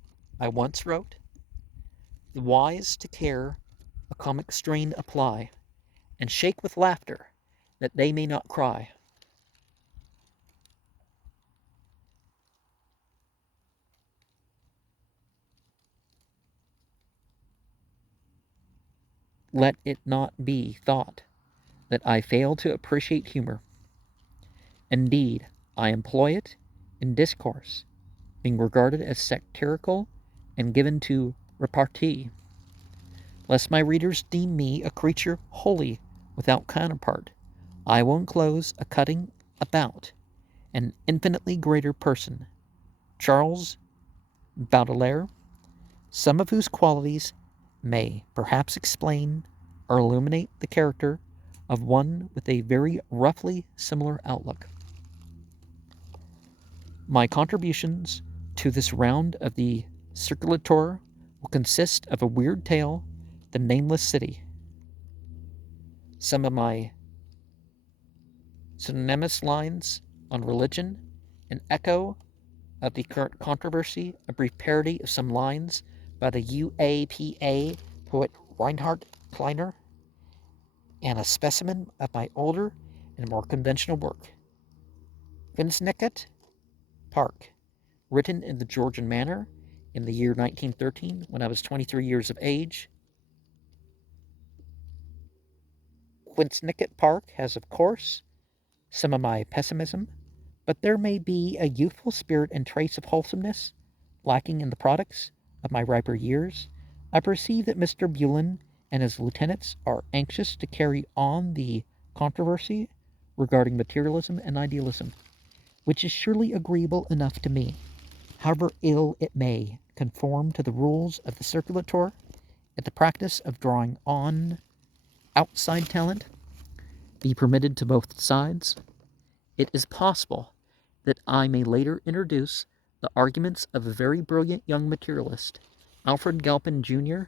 I once wrote, the wise to care a comic strain apply, and shake with laughter that they may not cry. Let it not be thought that I fail to appreciate humor. Indeed, I employ it in discourse, being regarded as satirical and given to repartee, lest my readers deem me a creature wholly without counterpart. I will enclose a cutting about an infinitely greater person, Charles Baudelaire, some of whose qualities may perhaps explain or illuminate the character of one with a very roughly similar outlook. My contributions to this round of the circulator will consist of a weird tale, The Nameless City, some of my synonymous lines on religion, an echo of the current controversy, a brief parody of some lines by the UAPA poet Reinhard Kleiner, and a specimen of my older and more conventional work. Finsnicket Park, written in the Georgian manner in the year 1913 when I was 23 years of age. Finsnicket Park has, of course, some of my pessimism, but there may be a youthful spirit and trace of wholesomeness lacking in the products of my riper years. I perceive that Mr. Bullen and his lieutenants are anxious to carry on the controversy regarding materialism and idealism, which is surely agreeable enough to me, however ill it may conform to the rules of the circulator at the practice of drawing on outside talent be permitted to both sides. It is possible that I may later introduce the arguments of a very brilliant young materialist, Alfred Galpin, Jr.,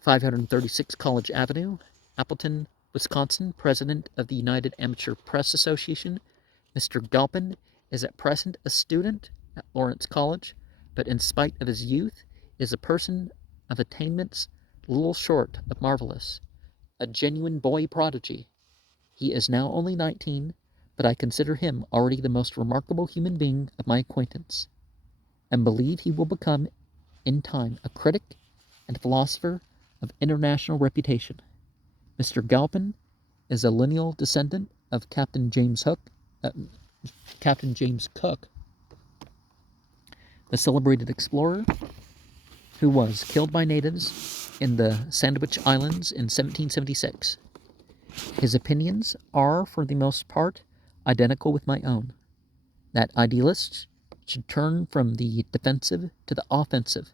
536 College Avenue, Appleton, Wisconsin, president of the United Amateur Press Association. Mr. Galpin is at present a student at Lawrence College, but in spite of his youth, is a person of attainments little short of marvelous, a genuine boy prodigy. He is now only 19, but I consider him already the most remarkable human being of my acquaintance, and believe he will become in time a critic and philosopher of international reputation. Mr. Galpin is a lineal descendant of Captain James Cook, the celebrated explorer who was killed by natives in the Sandwich Islands in 1776. His opinions are, for the most part, identical with my own, that idealists should turn from the defensive to the offensive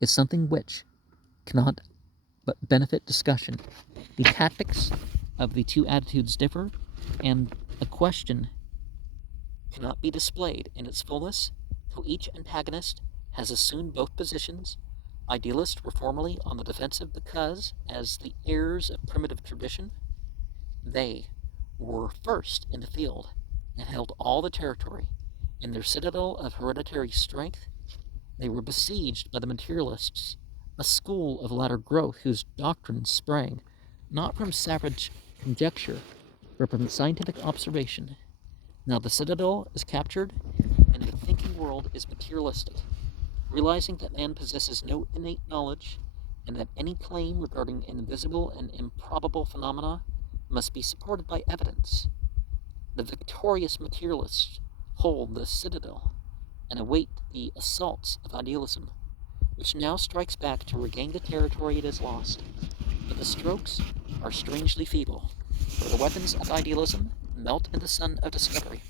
is something which cannot but benefit discussion. The tactics of the two attitudes differ, and a question cannot be displayed in its fullness till each antagonist has assumed both positions. Idealists were formerly on the defensive because, as the heirs of primitive tradition, they were first in the field and held all the territory. In their citadel of hereditary strength, they were besieged by the materialists, a school of latter growth whose doctrines sprang not from savage conjecture, but from scientific observation. Now the citadel is captured, and the thinking world is materialistic, realizing that man possesses no innate knowledge, and that any claim regarding invisible and improbable phenomena must be supported by evidence. The victorious materialists hold the citadel and await the assaults of idealism, which now strikes back to regain the territory it has lost. But the strokes are strangely feeble, for the weapons of idealism melt in the sun of discovery.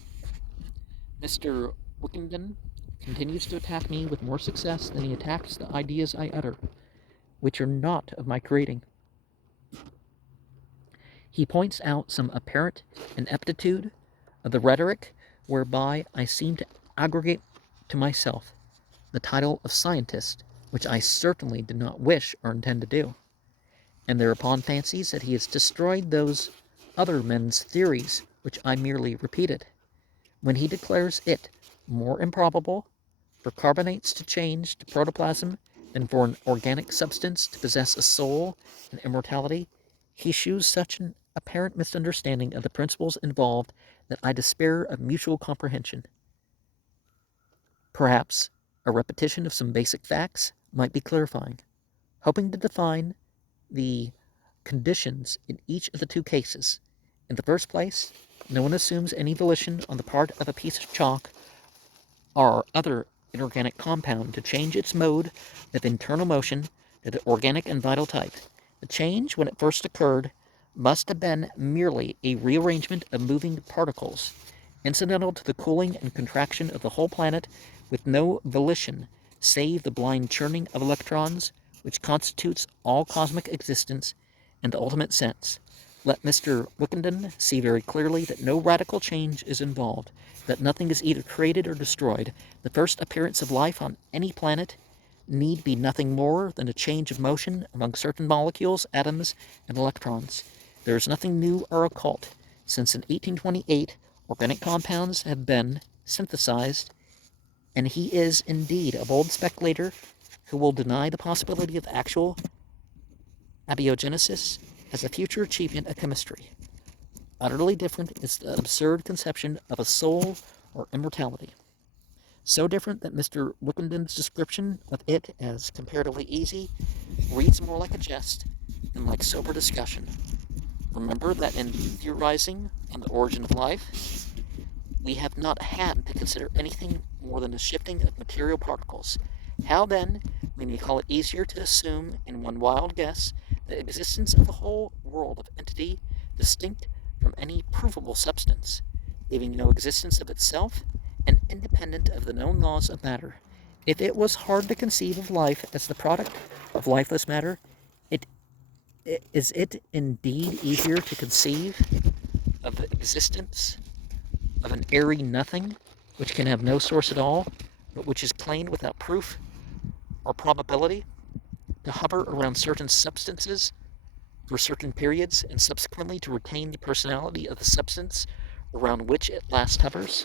Mr. Wickenden continues to attack me with more success than he attacks the ideas I utter, which are not of my creating. He points out some apparent ineptitude of the rhetoric whereby I seem to aggregate to myself the title of scientist, which I certainly did not wish or intend to do, and thereupon fancies that he has destroyed those other men's theories which I merely repeated, when he declares it more improbable for carbonates to change to protoplasm than for an organic substance to possess a soul and immortality. He shews such an apparent misunderstanding of the principles involved that I despair of mutual comprehension. Perhaps a repetition of some basic facts might be clarifying. Hoping to define the conditions in each of the two cases. In the first place, no one assumes any volition on the part of a piece of chalk or other inorganic compound to change its mode of internal motion to the organic and vital type. The change, when it first occurred, must have been merely a rearrangement of moving particles, incidental to the cooling and contraction of the whole planet, with no volition save the blind churning of electrons, which constitutes all cosmic existence in the ultimate sense. Let Mr. Wickenden see very clearly that no radical change is involved, that nothing is either created or destroyed. The first appearance of life on any planet need be nothing more than a change of motion among certain molecules, atoms, and electrons. There is nothing new or occult, since in 1828 organic compounds have been synthesized, and he is indeed a bold speculator who will deny the possibility of actual abiogenesis as a future achievement of chemistry. Utterly different is the absurd conception of a soul or immortality. So different that Mr. Wickenden's description of it as comparatively easy reads more like a jest than like sober discussion. Remember that in theorizing on the origin of life, we have not had to consider anything more than the shifting of material particles. How then, we may call it easier to assume in one wild guess the existence of a whole world of entity distinct from any provable substance, giving no existence of itself and independent of the known laws of matter. If it was hard to conceive of life as the product of lifeless matter, it is it indeed easier to conceive of the existence of an airy nothing, which can have no source at all, but which is plain without proof or probability, to hover around certain substances for certain periods, and subsequently to retain the personality of the substance around which it last hovers?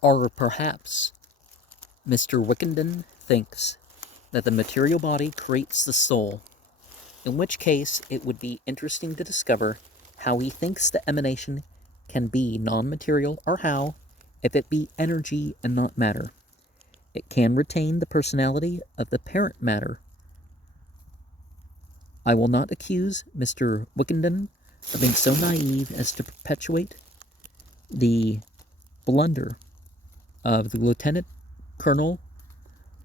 Or perhaps Mr. Wickenden thinks that the material body creates the soul, in which case it would be interesting to discover how he thinks the emanation can be non-material, or how, if it be energy and not matter, it can retain the personality of the parent matter. I will not accuse Mr. Wickenden of being so naive as to perpetuate the blunder of the Lieutenant Colonel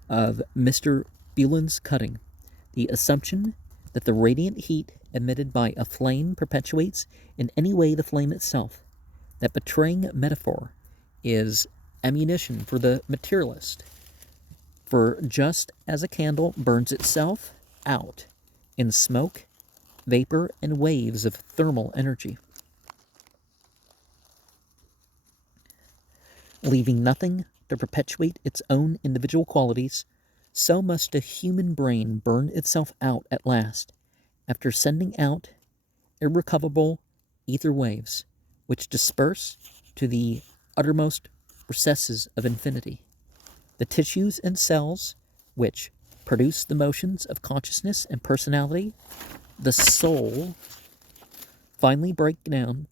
of Mr. Buelen's cutting, the assumption that the radiant heat emitted by a flame perpetuates in any way the flame itself. That betraying metaphor is ammunition for the materialist. For just as a candle burns itself out in smoke, vapor, and waves of thermal energy, leaving nothing to perpetuate its own individual qualities, so must a human brain burn itself out at last, after sending out irrecoverable ether waves, which disperse to the uttermost recesses of infinity. The tissues and cells which produce the motions of consciousness and personality, the soul, finally break down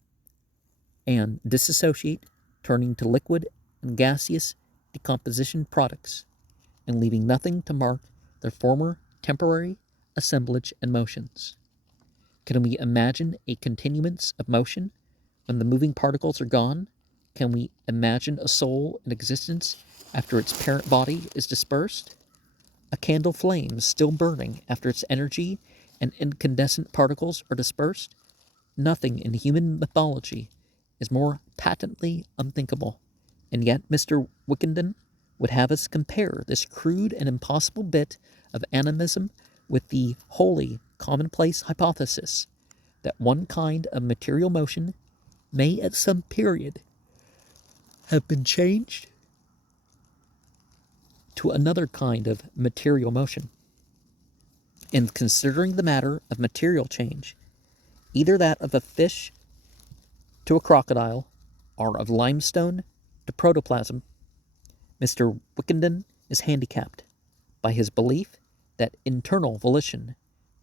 and dissociate, turning to liquid and gaseous decomposition products, and leaving nothing to mark their former temporary assemblage and motions. Can we imagine a continuance of motion when the moving particles are gone? Can we imagine a soul in existence after its parent body is dispersed? A candle flame still burning after its energy and incandescent particles are dispersed? Nothing in human mythology is more patently unthinkable, and yet Mr. Wickenden would have us compare this crude and impossible bit of animism with the wholly commonplace hypothesis that one kind of material motion may at some period have been changed to another kind of material motion. In considering the matter of material change, either that of a fish to a crocodile, or of limestone to protoplasm, Mr. Wickenden is handicapped by his belief that internal volition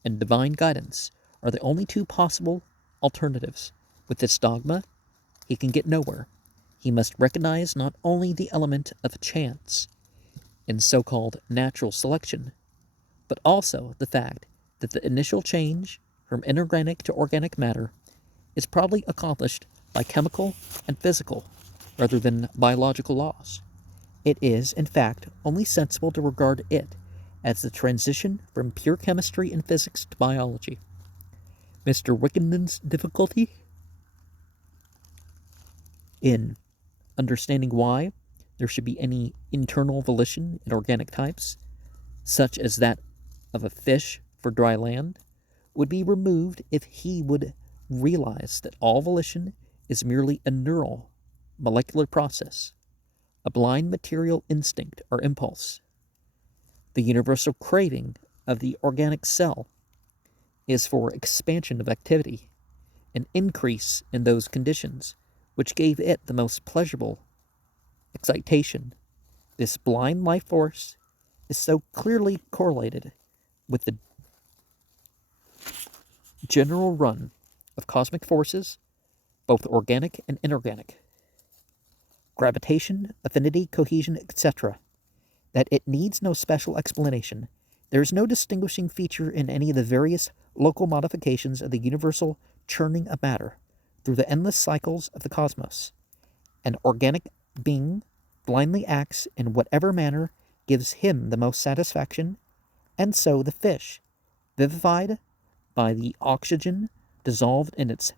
and divine guidance are the only two possible alternatives. With this dogma, he can get nowhere. He must recognize not only the element of chance in so-called natural selection, but also the fact that the initial change from inorganic to organic matter is probably accomplished by chemical and physical rather than biological laws. It is, in fact, only sensible to regard it as the transition from pure chemistry and physics to biology. Mr. Wickenden's difficulty in understanding why there should be any internal volition in organic types, such as that of a fish for dry land, would be removed if he would realize that all volition is merely a neural, molecular process, a blind material instinct or impulse. The universal craving of the organic cell is for expansion of activity, an increase in those conditions which gave it the most pleasurable excitation. This blind life force is so clearly correlated with the general run of cosmic forces, both organic and inorganic, gravitation, affinity, cohesion, etc., that it needs no special explanation. There is no distinguishing feature in any of the various local modifications of the universal churning of matter, through the endless cycles of the cosmos. An organic being blindly acts in whatever manner gives him the most satisfaction, and so the fish, vivified by the oxygen dissolved in its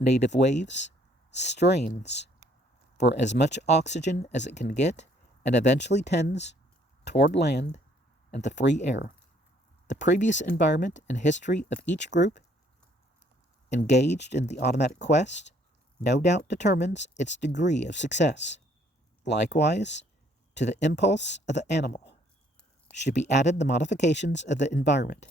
native waves, strains for as much oxygen as it can get and eventually tends toward land and the free air. The previous environment and history of each group engaged in the automatic quest no doubt determines its degree of success. Likewise, to the impulse of the animal should be added the modifications of the environment.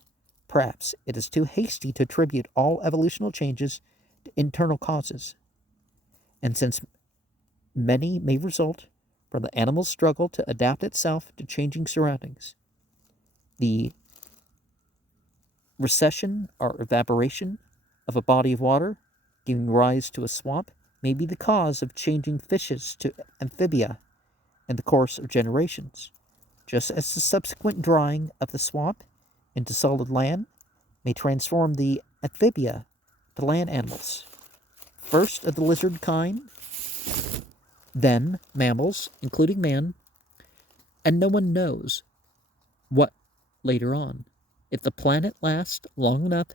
Perhaps it is too hasty to attribute all evolutional changes to internal causes, and since many may result from the animal's struggle to adapt itself to changing surroundings, the recession or evaporation of a body of water giving rise to a swamp may be the cause of changing fishes to amphibia in the course of generations, just as the subsequent drying of the swamp into solid land may transform the amphibia to land animals, first of the lizard kind, then mammals, including man, and no one knows what later on. If the planet lasts long enough,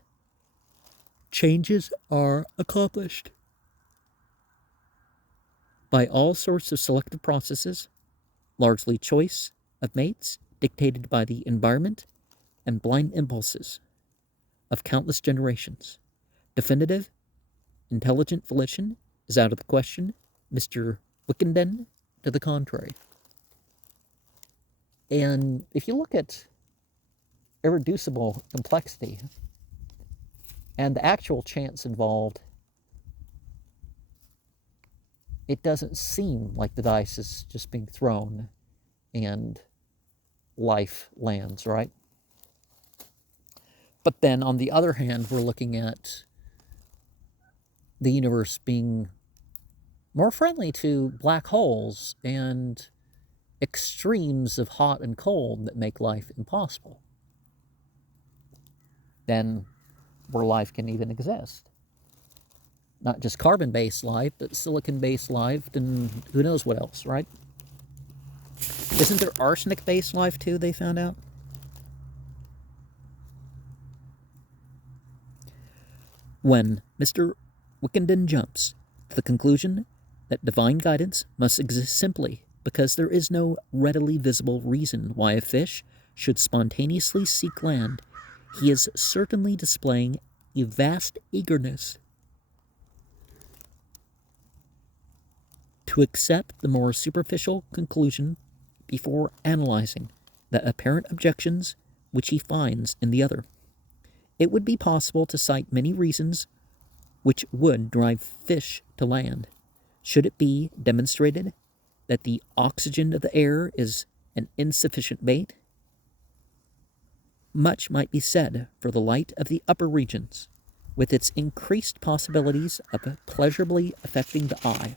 changes are accomplished by all sorts of selective processes, largely choice of mates dictated by the environment and blind impulses of countless generations. Definitive, intelligent volition is out of the question. Mr. Wickenden to the contrary. And if you look at irreducible complexity and the actual chance involved, it doesn't seem like the dice is just being thrown and life lands, right? But then on the other hand, we're looking at the universe being more friendly to black holes and extremes of hot and cold that make life impossible than where life can even exist. Not just carbon-based life, but silicon-based life, and who knows what else, right? Isn't there arsenic-based life too, they found out? When Mr. Wickenden jumps to the conclusion that divine guidance must exist simply because there is no readily visible reason why a fish should spontaneously seek land, he is certainly displaying a vast eagerness to accept the more superficial conclusion before analyzing the apparent objections which he finds in the other. It would be possible to cite many reasons which would drive fish to land, should it be demonstrated that the oxygen of the air is an insufficient bait. Much might be said for the light of the upper regions, with its increased possibilities of pleasurably affecting the eye.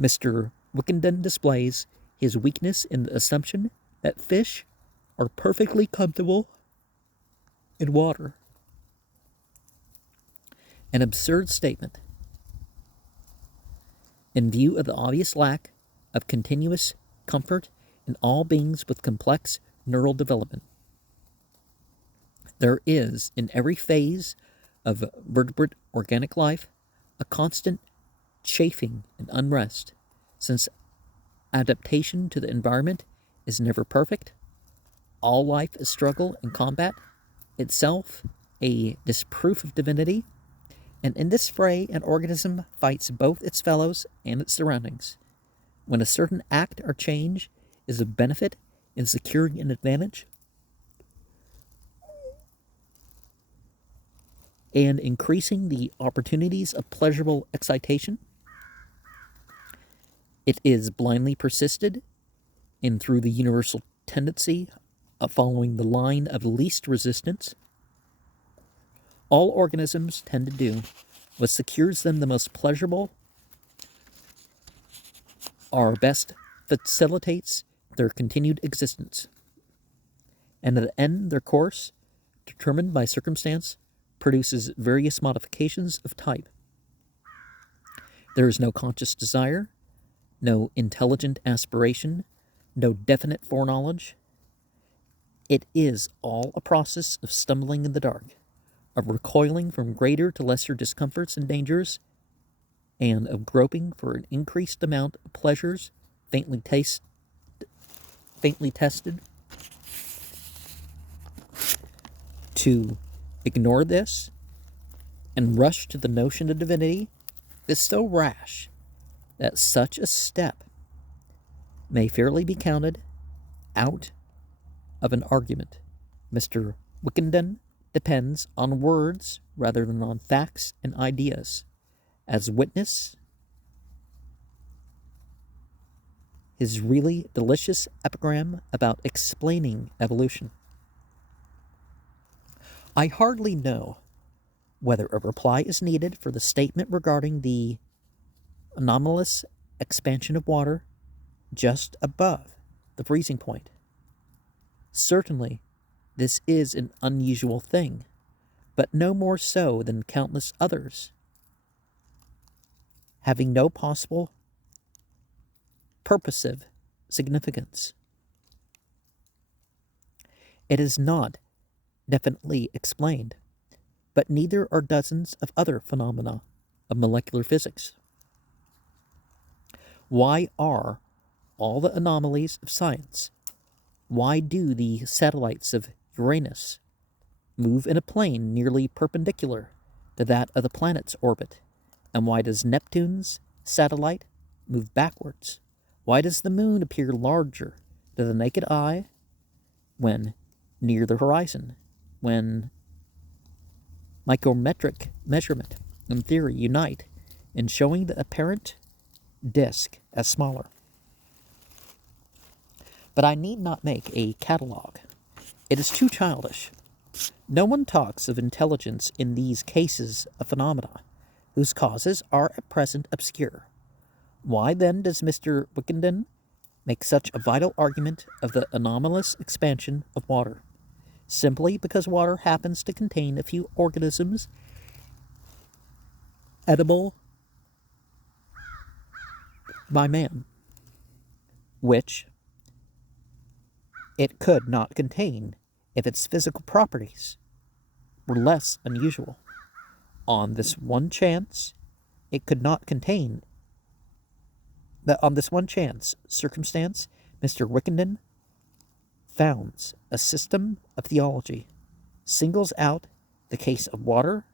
Mr. Wickenden displays his weakness in the assumption that fish are perfectly comfortable in water. An absurd statement, in view of the obvious lack of continuous comfort in all beings with complex neural development. There is, in every phase of vertebrate organic life, a constant chafing and unrest, since adaptation to the environment is never perfect. All life is struggle and combat, itself a disproof of divinity, and in this fray an organism fights both its fellows and its surroundings. When a certain act or change is of benefit in securing an advantage and increasing the opportunities of pleasurable excitation, it is blindly persisted in through the universal tendency of following the line of least resistance. All organisms tend to do what secures them the most pleasurable or best facilitates their continued existence, and at the end their course, determined by circumstance, produces various modifications of type. There is no conscious desire, no intelligent aspiration, no definite foreknowledge. It is all a process of stumbling in the dark, of recoiling from greater to lesser discomforts and dangers, and of groping for an increased amount of pleasures faintly tested. To ignore this and rush to the notion of divinity is so rash that such a step may fairly be counted out of an argument. Mr. Wickenden depends on words rather than on facts and ideas. As witness his really delicious epigram about explaining evolution. I hardly know whether a reply is needed for the statement regarding the anomalous expansion of water just above the freezing point. Certainly, this is an unusual thing, but no more so than countless others, having no possible purposive significance. It is not definitely explained, but neither are dozens of other phenomena of molecular physics. Why are all the anomalies of science? Why do the satellites of Uranus move in a plane nearly perpendicular to that of the planet's orbit? And why does Neptune's satellite move backwards? Why does the moon appear larger to the naked eye when near the horizon, when micrometric measurement and theory unite in showing the apparent disk as smaller? But I need not make a catalogue. It is too childish. No one talks of intelligence in these cases of phenomena, whose causes are at present obscure. Why then does Mr. Wickenden make such a vital argument of the anomalous expansion of water? Simply because water happens to contain a few organisms edible by man, which it could not contain if its physical properties were less unusual. On this one chance, it could not contain that. On this one chance circumstance, Mr. Wickenden founds a system of theology, singles out the case of water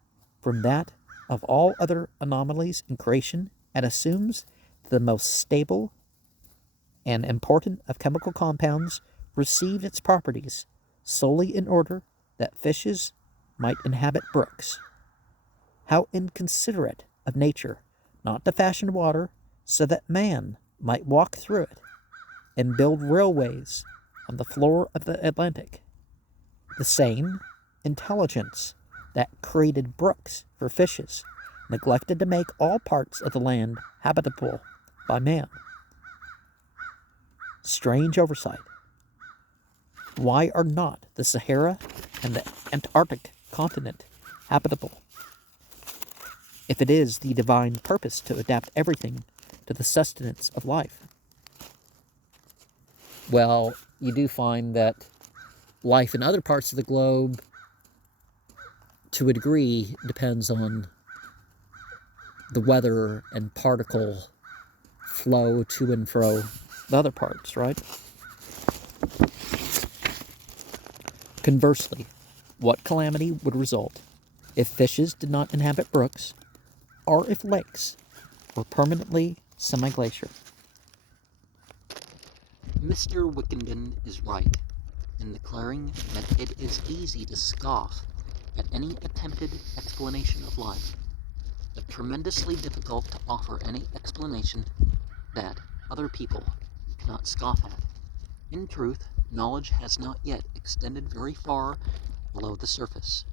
from that of all other anomalies in creation, and assumes the most stable and important of chemical compounds received its properties solely in order that fishes might inhabit brooks. How inconsiderate of nature not to fashion water so that man might walk through it and build railways on the floor of the Atlantic. The same intelligence that created brooks for fishes neglected to make all parts of the land habitable by man. Strange oversight. Why are not the Sahara and the Antarctic continent habitable, if it is the divine purpose to adapt everything to the sustenance of life? Well, you do find that life in other parts of the globe, to a degree, depends on the weather and particle flow to and fro the other parts, right? Conversely, what calamity would result if fishes did not inhabit brooks, or if lakes were permanently semi-glacial? Mr. Wickenden is right in declaring that it is easy to scoff at any attempted explanation of life, but tremendously difficult to offer any explanation that other people cannot scoff at. In truth, knowledge has not yet extended very far below the surface,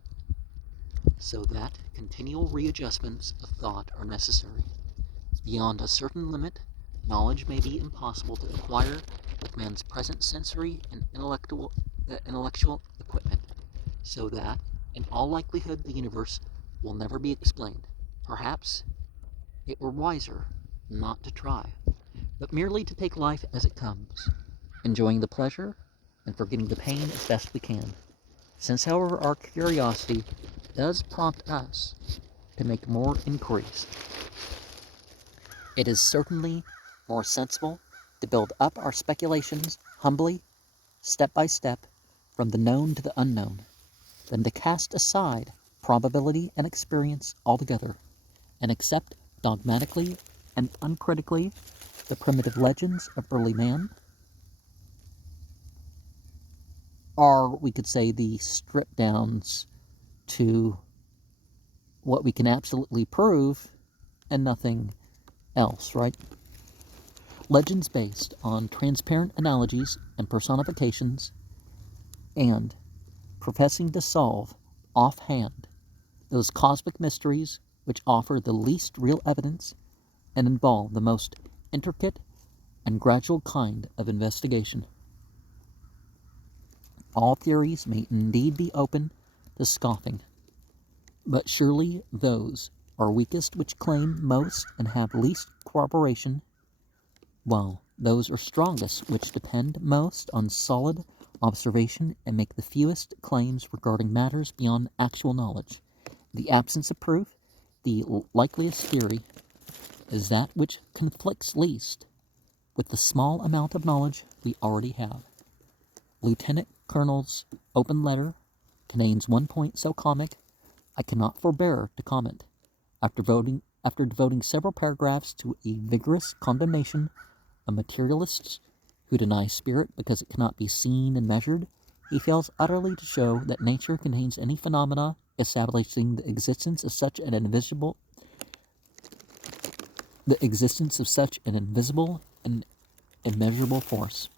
so that continual readjustments of thought are necessary. Beyond a certain limit, knowledge may be impossible to acquire with man's present sensory and intellectual equipment, so that In all likelihood, the universe will never be explained. Perhaps it were wiser not to try, but merely to take life as it comes, enjoying the pleasure and forgetting the pain as best we can. Since, however, our curiosity does prompt us to make more inquiries, it is certainly more sensible to build up our speculations humbly, step by step, from the known to the unknown, than to cast aside probability and experience altogether, and accept dogmatically and uncritically the primitive legends of early man, or we could say the strip downs to what we can absolutely prove and nothing else, right? Legends based on transparent analogies and personifications, and professing to solve offhand those cosmic mysteries which offer the least real evidence and involve the most intricate and gradual kind of investigation. All theories may indeed be open to scoffing, but surely those are weakest which claim most and have least corroboration, while those are strongest which depend most on solid observation and make the fewest claims regarding matters beyond actual knowledge. The absence of proof, the likeliest theory, is that which conflicts least with the small amount of knowledge we already have. Lieutenant Colonel's open letter contains one point so comic I cannot forbear to comment. After devoting several paragraphs to a vigorous condemnation of materialists who deny spirit because it cannot be seen and measured, he fails utterly to show that nature contains any phenomena establishing the existence of such an invisible and immeasurable force.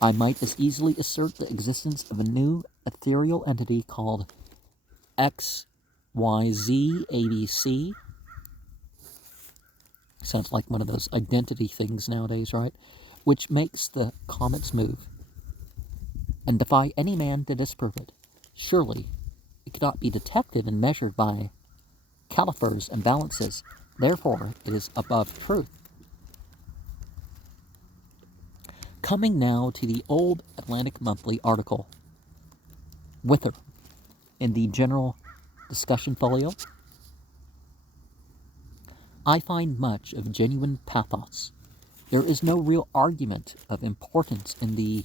I might as easily assert the existence of a new ethereal entity called XYZ ABC. Sounds like one of those identity things nowadays, right? Which makes the comets move, and defy any man to disprove it. Surely it cannot be detected and measured by calipers and balances. Therefore, it is above truth. Coming now to the old Atlantic Monthly article, Wither, in the general discussion folio, I find much of genuine pathos. There is no real argument of importance in the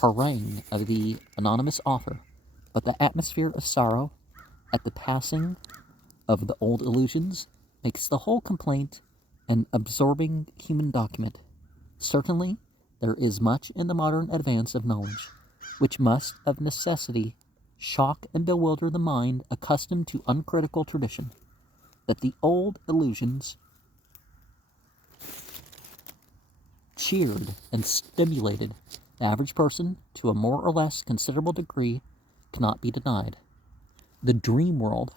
harangue of the anonymous author, but the atmosphere of sorrow at the passing of the old illusions makes the whole complaint an absorbing human document. Certainly, there is much in the modern advance of knowledge which must of necessity shock and bewilder the mind accustomed to uncritical tradition, but the old illusions cheered and stimulated the average person to a more or less considerable degree cannot be denied. The dream world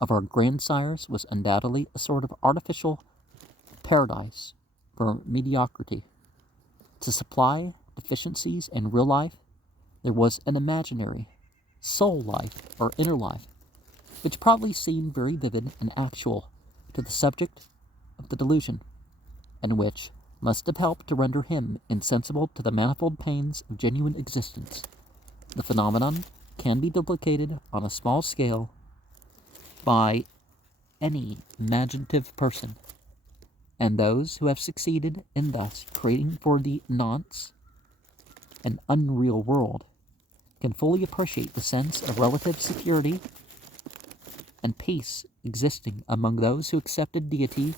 of our grandsires was undoubtedly a sort of artificial paradise for mediocrity. To supply deficiencies in real life, there was an imaginary soul life or inner life, which probably seemed very vivid and actual to the subject of the delusion, and which must have helped to render him insensible to the manifold pains of genuine existence. The phenomenon can be duplicated on a small scale by any imaginative person, and those who have succeeded in thus creating for the nonce an unreal world can fully appreciate the sense of relative security and peace existing among those who accepted deity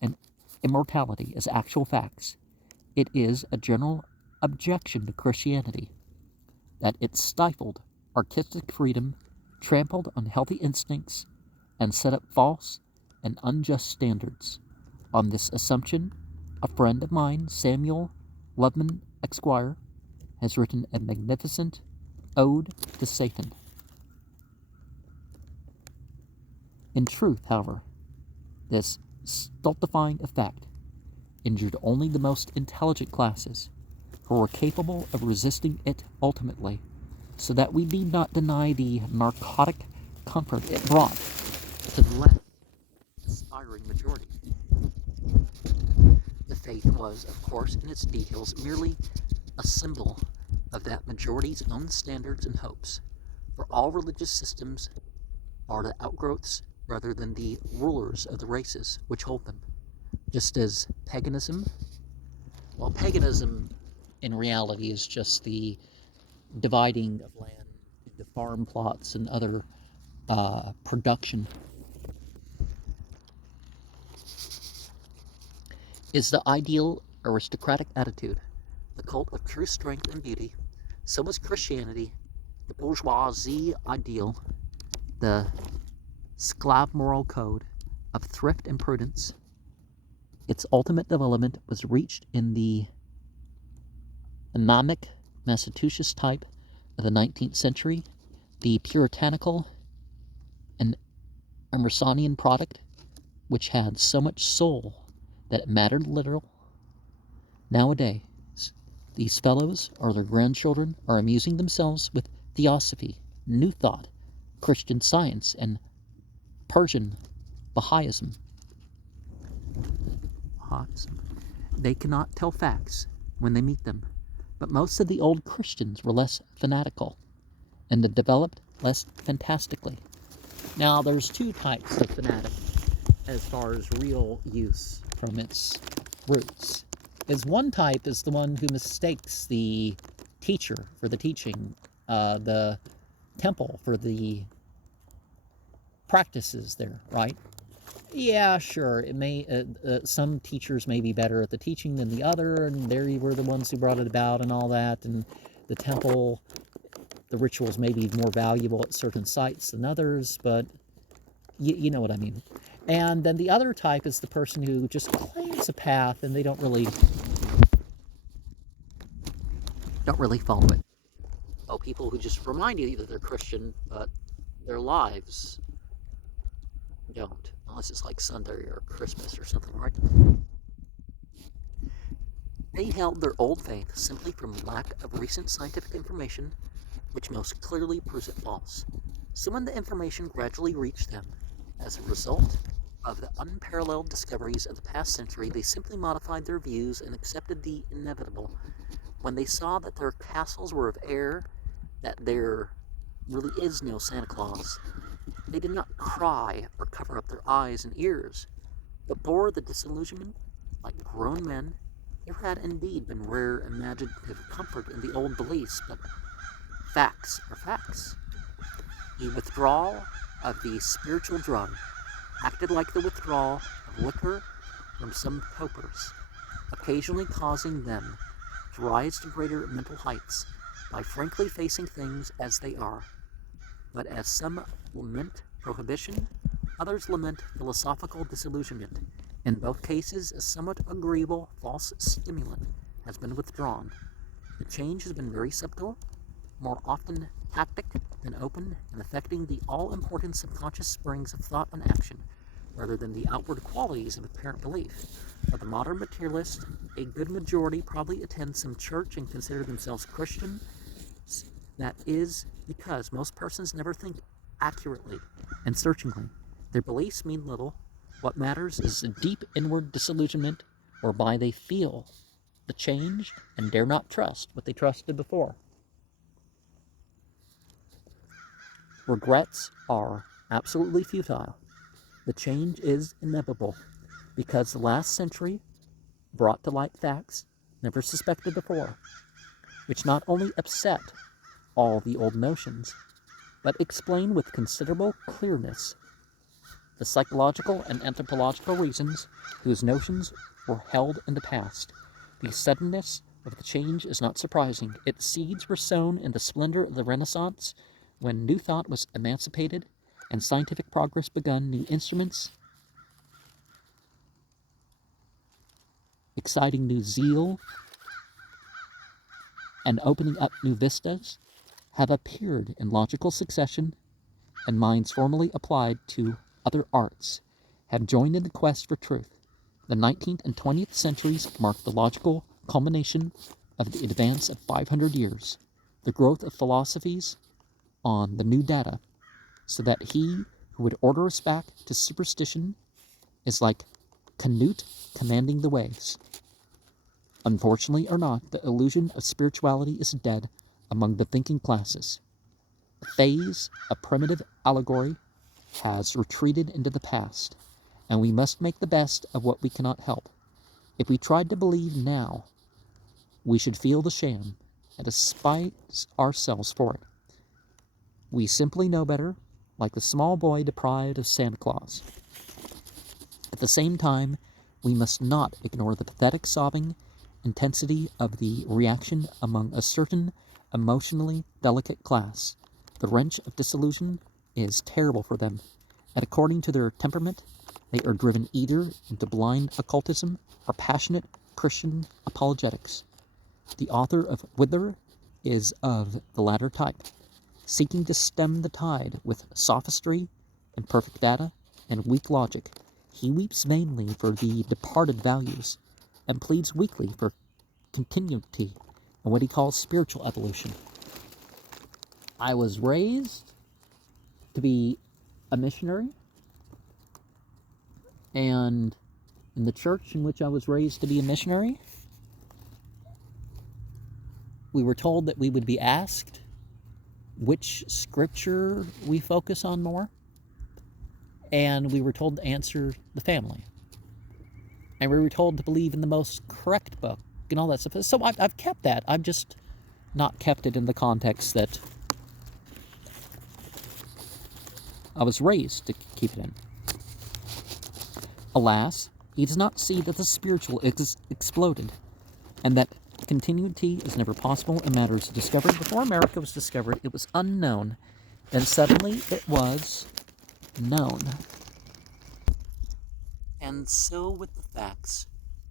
and immortality as actual facts. It is a general objection to Christianity that it stifled artistic freedom, trampled on healthy instincts, and set up false and unjust standards. On this assumption, a friend of mine, Samuel Loveman, Esquire, has written a magnificent ode to Satan. In truth, however, this stultifying effect injured only the most intelligent classes, who were capable of resisting it ultimately, so that we need not deny the narcotic comfort it brought to the less aspiring majority. The faith was, of course, in its details, merely a symbol of that majority's own standards and hopes, for all religious systems are the outgrowths rather than the rulers of the races which hold them. Just as paganism, well, paganism in reality is just the dividing of land into farm plots and other production, is the ideal aristocratic attitude, the cult of true strength and beauty. So was Christianity, the bourgeoisie ideal, the Sclave moral code of thrift and prudence. Its ultimate development was reached in the anemic Massachusetts type of the 19th century, the puritanical and Emersonian product, which had so much soul that it mattered little. Nowadays, these fellows or their grandchildren are amusing themselves with theosophy, New Thought, Christian Science, and Persian Baha'ism. They cannot tell facts when they meet them, but most of the old Christians were less fanatical, and they developed less fantastically. Now, there's two types of fanatic as far as real use from its roots. One type is the one who mistakes the teacher for the teaching, the temple for the practices there, right? Yeah, sure. It may some teachers may be better at the teaching than the other, and they were the ones who brought it about and all that. And the temple, the rituals may be more valuable at certain sites than others, but you know what I mean. And then the other type is the person who just claims a path and they don't really follow it. Oh, people who just remind you that they're Christian, but their lives don't, unless it's like Sunday or Christmas or something, right? They held their old faith simply from lack of recent scientific information, which most clearly proves it false. So when the information gradually reached them, as a result of the unparalleled discoveries of the past century, they simply modified their views and accepted the inevitable. When they saw that their castles were of air, that there really is no Santa Claus, they did not cry or cover up their eyes and ears, but bore the disillusionment like grown men. There had indeed been rare imaginative comfort in the old beliefs, but facts are facts. The withdrawal of the spiritual drug acted like the withdrawal of liquor from some topers, occasionally causing them to rise to greater mental heights by frankly facing things as they are. But as some lament prohibition, others lament philosophical disillusionment. In both cases, a somewhat agreeable false stimulant has been withdrawn. The change has been very subtle, more often tactic than open, and affecting the all-important subconscious springs of thought and action, rather than the outward qualities of apparent belief. For the modern materialist, a good majority probably attend some church and consider themselves Christian. That is because most persons never think accurately and searchingly. Their beliefs mean little. What matters is a deep inward disillusionment whereby they feel the change and dare not trust what they trusted before. Regrets are absolutely futile. The change is inevitable because the last century brought to light facts never suspected before, which not only upset all the old notions, but explain with considerable clearness the psychological and anthropological reasons whose notions were held in the past. The suddenness of the change is not surprising. Its seeds were sown in the splendor of the Renaissance, when new thought was emancipated and scientific progress begun. New instruments, exciting new zeal, and opening up new vistas have appeared in logical succession, and minds formerly applied to other arts have joined in the quest for truth. The 19th and 20th centuries marked the logical culmination of the advance of 500 years. the growth of philosophies on the new data, so that he who would order us back to superstition is like Canute commanding the waves. Unfortunately or not, the illusion of spirituality is dead among the thinking classes. The phase of primitive allegory has retreated into the past, and we must make the best of what we cannot help. If we tried to believe now, we should feel the sham and despise ourselves for it. We simply know better, like the small boy deprived of Santa Claus. At the same time, we must not ignore the pathetic sobbing intensity of the reaction among a certain emotionally delicate class. The wrench of disillusion is terrible for them, and according to their temperament, they are driven either into blind occultism or passionate Christian apologetics. The author of Wither is of the latter type, seeking to stem the tide with sophistry, imperfect data, and weak logic. He weeps vainly for the departed values, and pleads weakly for continuity and what he calls spiritual evolution. I was raised to be a missionary, and in the church in which I was raised to be a missionary, we were told that we would be asked which scripture we focus on more, and we were told to answer the family. And we were told to believe in the most correct book and all that stuff. So I've kept that. I've just not kept it in the context that I was raised to keep it in. Alas, he does not see that the spiritual is exploded, and that continuity is never possible in matters discovered. Before America was discovered, it was unknown, and suddenly it was known. And so with the facts,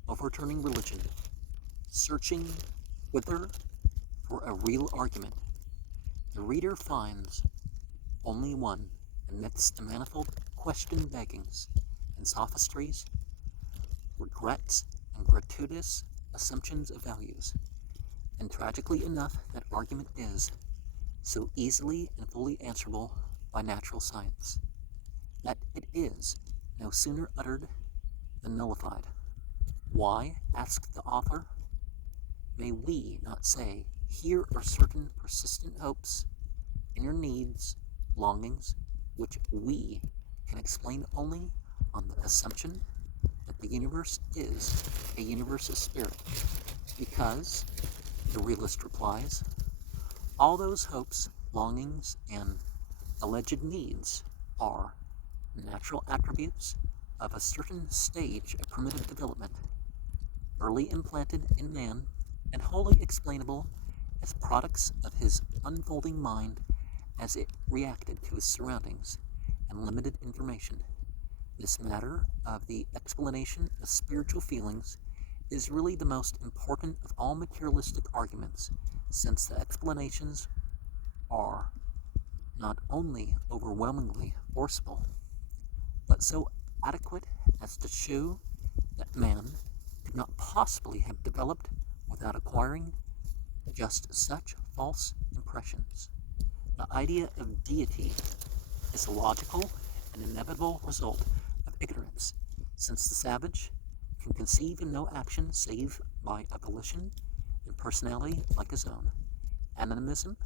overturning religion, searching wither for a real argument, the reader finds only one amidst the manifold question-beggings and sophistries, regrets, and gratuitous assumptions of values. And tragically enough, that argument is so easily and fully answerable by natural science, that it is no sooner uttered than nullified. Why, asked the author, may we not say, here are certain persistent hopes, inner needs, longings, which we can explain only on the assumption that the universe is a universe of spirit, because, the realist replies, all those hopes, longings, and alleged needs are natural attributes of a certain stage of primitive development, early implanted in man and wholly explainable as products of his unfolding mind as it reacted to his surroundings and limited information. This matter of the explanation of spiritual feelings is really the most important of all materialistic arguments, since the explanations are not only overwhelmingly forcible, but so adequate as to show that man could not possibly have developed without acquiring just such false impressions. The idea of deity is a logical and inevitable result of ignorance, since the savage can conceive of no action save by a volition and personality like his own. Animism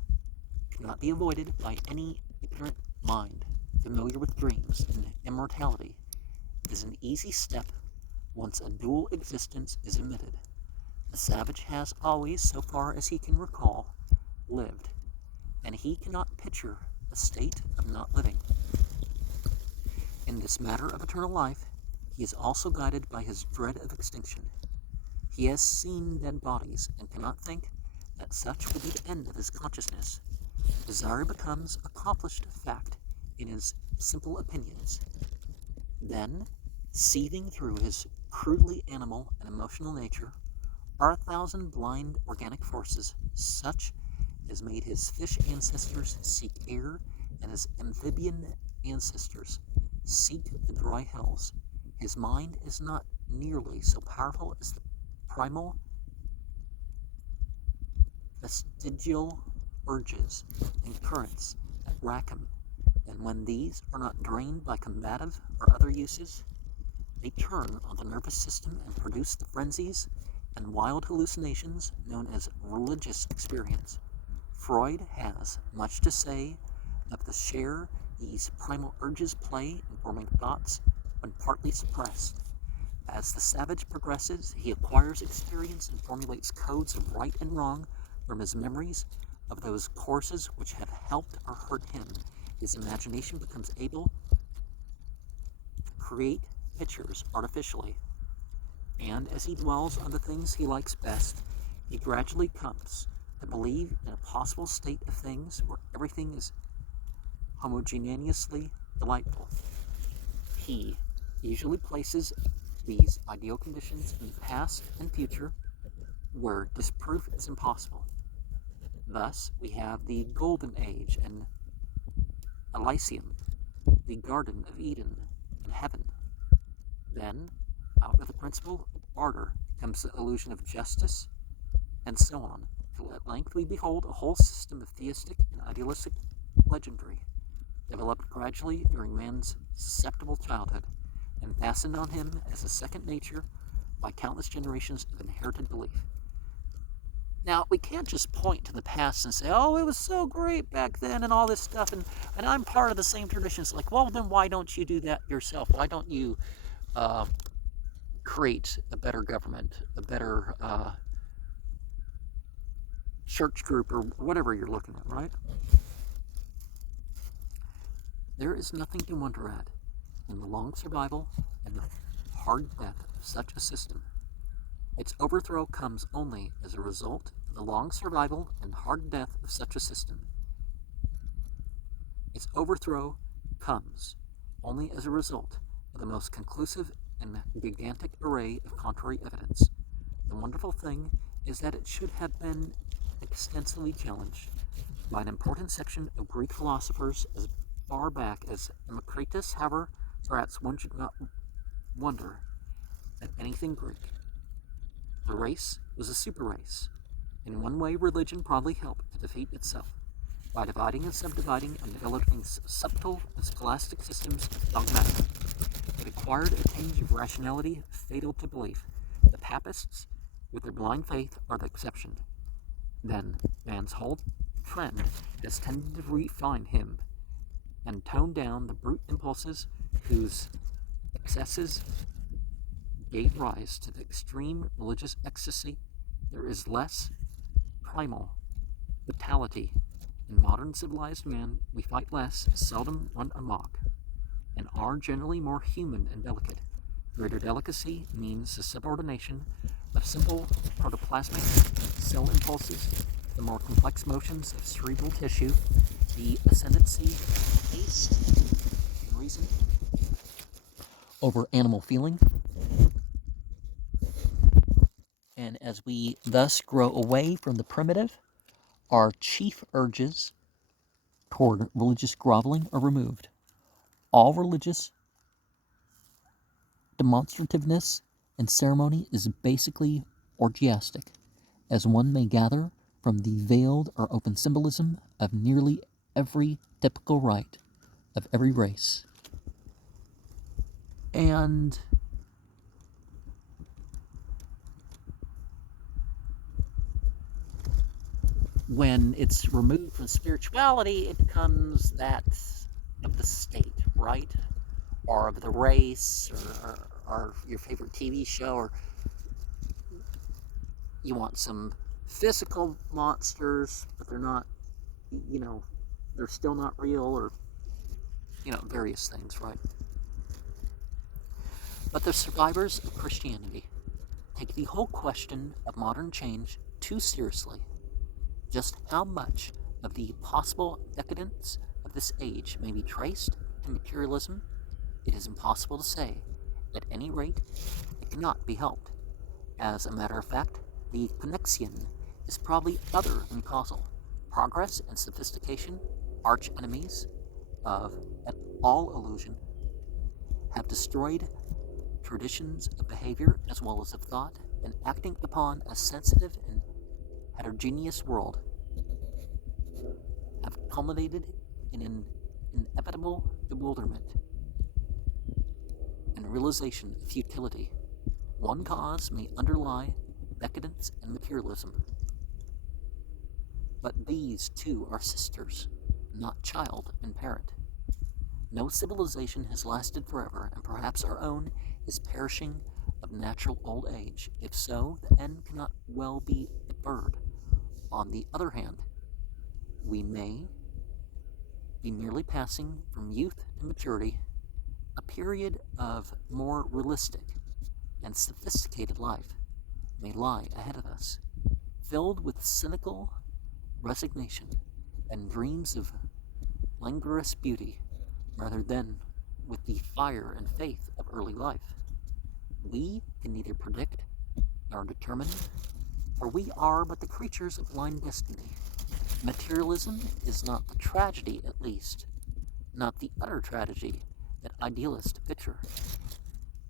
cannot be avoided by any ignorant mind familiar with dreams, and immortality is an easy step once a dual existence is admitted. The savage has always, so far as he can recall, lived, and he cannot picture a state of not living. In this matter of eternal life, he is also guided by his dread of extinction. He has seen dead bodies and cannot think that such will be the end of his consciousness. Desire becomes accomplished fact in his simple opinions. Then, seething through his crudely animal and emotional nature, are 1,000 blind organic forces, such as made his fish ancestors seek air and his amphibian ancestors seek the dry hills. His mind is not nearly so powerful as the primal vestigial urges and currents that rack him, and when these are not drained by combative or other uses, they turn on the nervous system and produce the frenzies and wild hallucinations known as religious experience. Freud has much to say of the share these primal urges play in forming thoughts when partly suppressed. As the savage progresses, he acquires experience and formulates codes of right and wrong from his memories of those courses which have helped or hurt him. His imagination becomes able to create pictures artificially, and as he dwells on the things he likes best, he gradually comes to believe in a possible state of things where everything is homogeneously delightful. He usually places these ideal conditions in the past and future where disproof is impossible. Thus, we have the Golden Age and Elysium, the Garden of Eden and Heaven. Then, out of the principle of barter comes the illusion of justice, and so on, till at length we behold a whole system of theistic and idealistic legendary, developed gradually during man's susceptible childhood, and fastened on him as a second nature by countless generations of inherited belief. Now, we can't just point to the past and say, oh, it was so great back then and all this stuff, and I'm part of the same traditions. Like, well, then why don't you do that yourself? Why don't you create a better government, a better church group, or whatever you're looking at, right? There is nothing to wonder at in the long survival and the hard death of such a system. Its overthrow comes only as a result of the long survival and hard death of such a system. Its overthrow comes only as a result of the most conclusive and gigantic array of contrary evidence. The wonderful thing is that it should have been extensively challenged by an important section of Greek philosophers as far back as Democritus. However, perhaps one should not wonder at anything Greek. The race was a super race. In one way, religion probably helped to defeat itself by dividing and subdividing and developing subtle and scholastic systems of dogmatic. It acquired a tinge of rationality fatal to belief. The papists, with their blind faith, are the exception. Then, man's whole trend has tended to refine him and tone down the brute impulses whose excesses gave rise to the extreme religious ecstasy. There is less primal vitality. In modern civilized man, we fight less, seldom run amok, and are generally more human and delicate. Greater delicacy means the subordination of simple protoplasmic cell impulses, the more complex motions of cerebral tissue, the ascendancy of taste and reason over animal feeling. And as we thus grow away from the primitive, our chief urges toward religious groveling are removed. All religious demonstrativeness and ceremony is basically orgiastic, as one may gather from the veiled or open symbolism of nearly every typical rite of every race. And when it's removed from spirituality, it becomes that of the state, right? Or of the race, or your favorite TV show, or you want some physical monsters, but they're not, they're still not real, or, various things, right? But the survivors of Christianity take the whole question of modern change too seriously. Just how much of the possible decadence of this age may be traced to materialism, it is impossible to say. At any rate, it cannot be helped. As a matter of fact, the connexion is probably other than causal. Progress and sophistication, arch enemies of all illusion, have destroyed traditions of behavior as well as of thought, and acting upon a sensitive and heterogeneous world, culminated in an inevitable bewilderment and realization of futility. One cause may underlie decadence and materialism, but these two are sisters, not child and parent. No civilization has lasted forever, and perhaps our own is perishing of natural old age. If so, the end cannot well be deferred. On the other hand, we may be merely passing from youth to maturity. A period of more realistic and sophisticated life may lie ahead of us, filled with cynical resignation and dreams of languorous beauty rather than with the fire and faith of early life. We can neither predict nor determine, for we are but the creatures of blind destiny. Materialism is not the tragedy, at least, not the utter tragedy that idealists picture.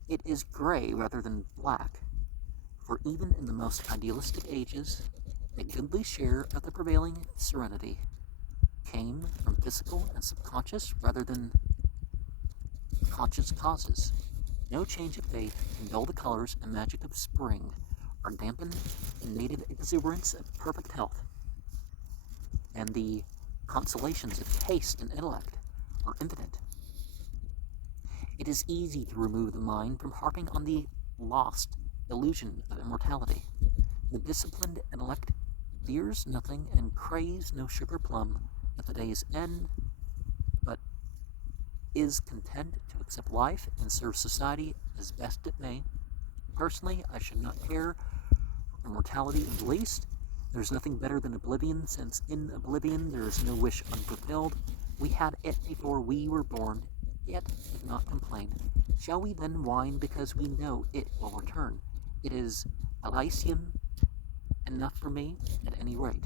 It is gray rather than black, for even in the most idealistic ages, a goodly share of the prevailing serenity came from physical and subconscious rather than conscious causes. No change of faith can dull the colors and magic of spring, or dampen the native exuberance of perfect health. And the consolations of taste and intellect are infinite. It is easy to remove the mind from harping on the lost illusion of immortality. The disciplined intellect fears nothing and craves no sugar plum at the day's end, but is content to accept life and serve society as best it may. Personally, I should not care for immortality in the least. There is nothing better than oblivion, since in oblivion there is no wish unfulfilled. We had it before we were born, yet did not complain. Shall we then whine because we know it will return? It is Elysium enough for me, at any rate.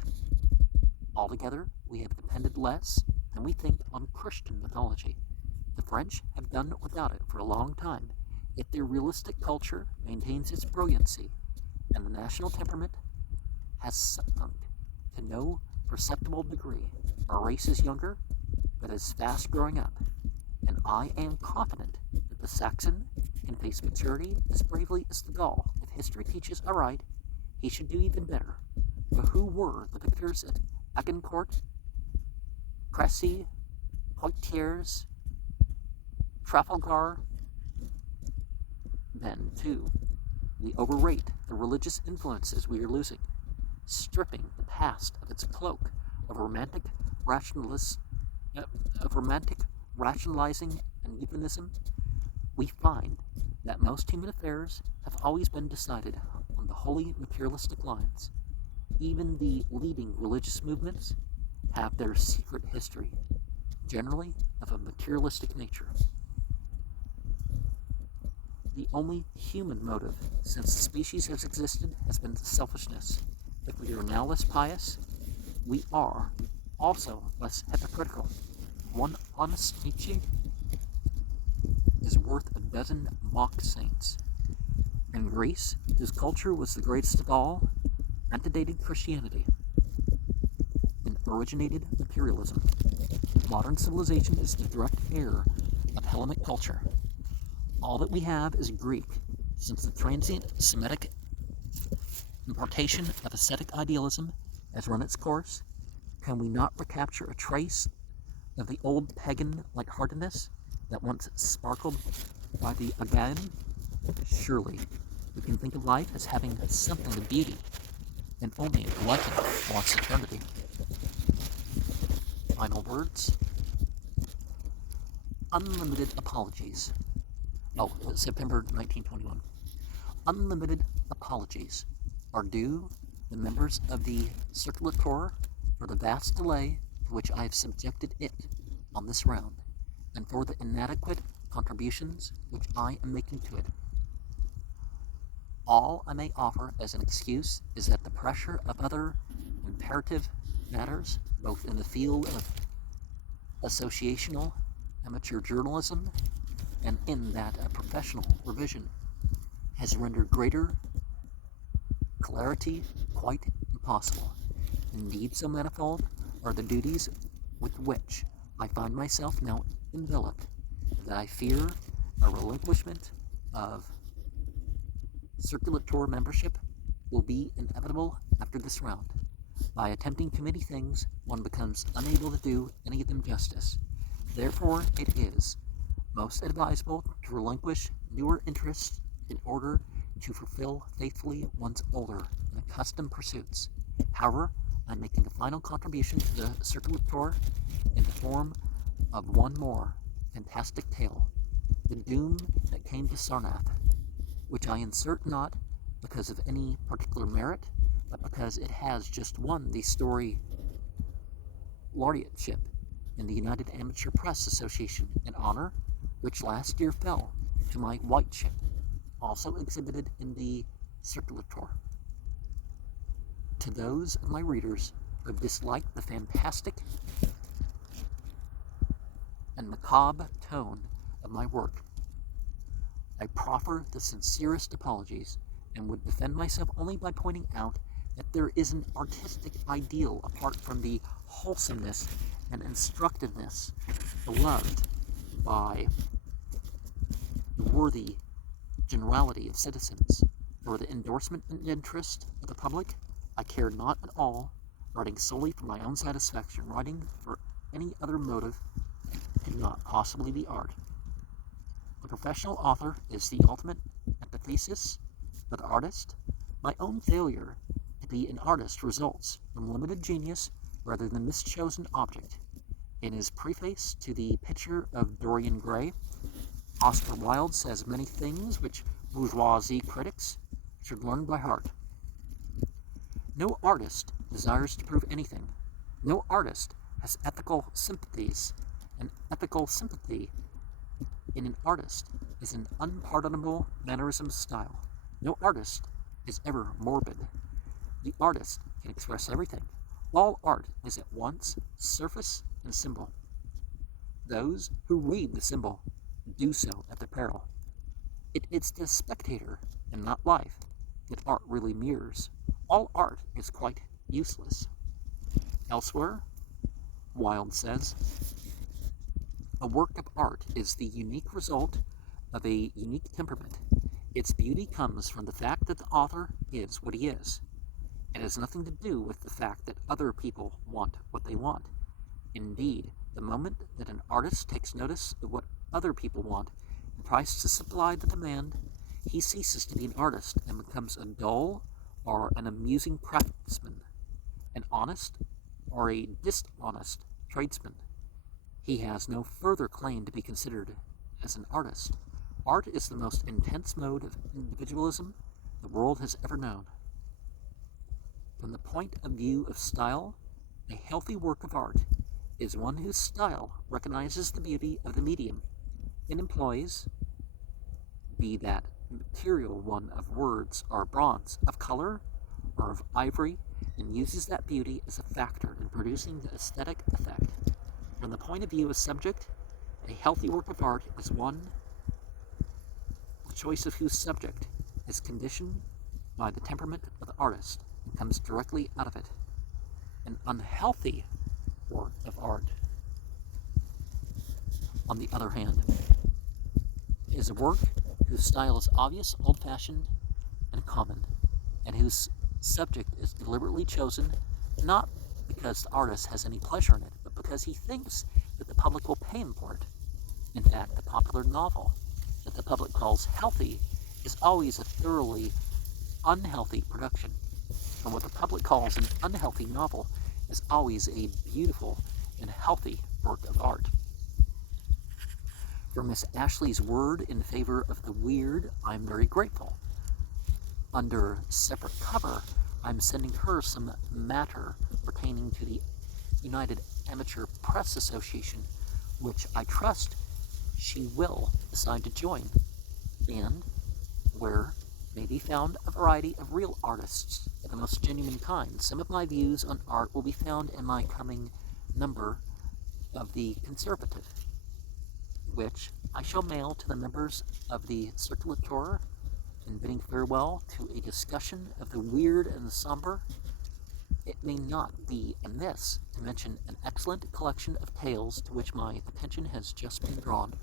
Altogether, we have depended less than we think on Christian mythology. The French have done without it for a long time, yet their realistic culture maintains its brilliancy, and the national temperament has sunk to no perceptible degree. Our race is younger, but is fast growing up, and I am confident that the Saxon can face maturity as bravely as the Gaul. If history teaches aright, he should do even better. But who were the victors at Agincourt, Crécy, Poitiers, Trafalgar? Then, too, we overrate the religious influences we are losing, stripping the past of its cloak of romantic rationalizing and euphemism. We find that most human affairs have always been decided on the wholly materialistic lines. Even the leading religious movements have their secret history, generally of a materialistic nature. The only human motive since the species has existed has been selfishness. If we are now less pious, we are also less hypocritical. One honest Nietzsche is worth a dozen mock saints. In Greece, whose culture was the greatest of all, antedated Christianity and originated materialism. Modern civilization is the direct heir of Hellenic culture. All that we have is Greek, since the transient Semitic importation of ascetic idealism has run its course. Can we not recapture a trace of the old pagan lightheartedness that once sparkled by the Dagon? Surely we can think of life as having something of beauty, and only a glutton wants eternity. Final words. Unlimited apologies. September 1921. Unlimited apologies are due the members of the Circulator for the vast delay to which I have subjected it on this round, and for the inadequate contributions which I am making to it. All I may offer as an excuse is that the pressure of other imperative matters, both in the field of associational amateur journalism and in that of professional revision, has rendered greater clarity quite impossible. Indeed, so manifold are the duties with which I find myself now enveloped, that I fear a relinquishment of circulator membership will be inevitable after this round. By attempting too many things, one becomes unable to do any of them justice. Therefore, it is most advisable to relinquish newer interests in order to fulfill faithfully one's older and accustomed pursuits. However, I'm making a final contribution to the circulator in the form of one more fantastic tale, the doom that came to Sarnath, which I insert not because of any particular merit, but because it has just won the story laureateship in the United Amateur Press Association, an honor which last year fell to my white ship, also exhibited in the circulator. To those of my readers who have disliked the fantastic and macabre tone of my work, I proffer the sincerest apologies and would defend myself only by pointing out that there is an artistic ideal apart from the wholesomeness and instructiveness beloved by the worthy generality of citizens. For the endorsement and interest of the public, I care not at all, writing solely for my own satisfaction. Writing for any other motive cannot possibly be art. The professional author is the ultimate antithesis of the artist. My own failure to be an artist results from limited genius rather than mischosen object. In his preface to the picture of Dorian Gray, Oscar Wilde says many things which bourgeoisie critics should learn by heart. No artist desires to prove anything. No artist has ethical sympathies. An ethical sympathy in an artist is an unpardonable mannerism style. No artist is ever morbid. The artist can express everything. All art is at once surface and symbol. Those who read the symbol do so at their peril. It is the spectator and not life that art really mirrors. All art is quite useless. Elsewhere, Wilde says, a work of art is the unique result of a unique temperament. Its beauty comes from the fact that the author is what he is. It has nothing to do with the fact that other people want what they want. Indeed, the moment that an artist takes notice of what other people want and tries to supply the demand, he ceases to be an artist and becomes a dull or an amusing craftsman, an honest or a dishonest tradesman. He has no further claim to be considered as an artist. Art is the most intense mode of individualism the world has ever known. From the point of view of style, a healthy work of art is one whose style recognizes the beauty of the medium it employs, be that material one of words or bronze, of color or of ivory, and uses that beauty as a factor in producing the aesthetic effect. From the point of view of subject, a healthy work of art is one the choice of whose subject is conditioned by the temperament of the artist and comes directly out of it. An unhealthy work of art, on the other hand, is a work whose style is obvious, old-fashioned, and common, and whose subject is deliberately chosen not because the artist has any pleasure in it, but because he thinks that the public will pay him for it. In fact, the popular novel that the public calls healthy is always a thoroughly unhealthy production, and what the public calls an unhealthy novel is always a beautiful and healthy work of art. For Miss Ashley's word in favor of the weird, I'm very grateful. Under separate cover, I'm sending her some matter pertaining to the United Amateur Press Association, which I trust she will decide to join, and where may be found a variety of real artists of the most genuine kind. Some of my views on art will be found in my coming number of the Conservative, which I shall mail to the members of the Circulator in bidding farewell to a discussion of the weird and the somber, it may not be amiss to mention an excellent collection of tales to which my attention has just been drawn.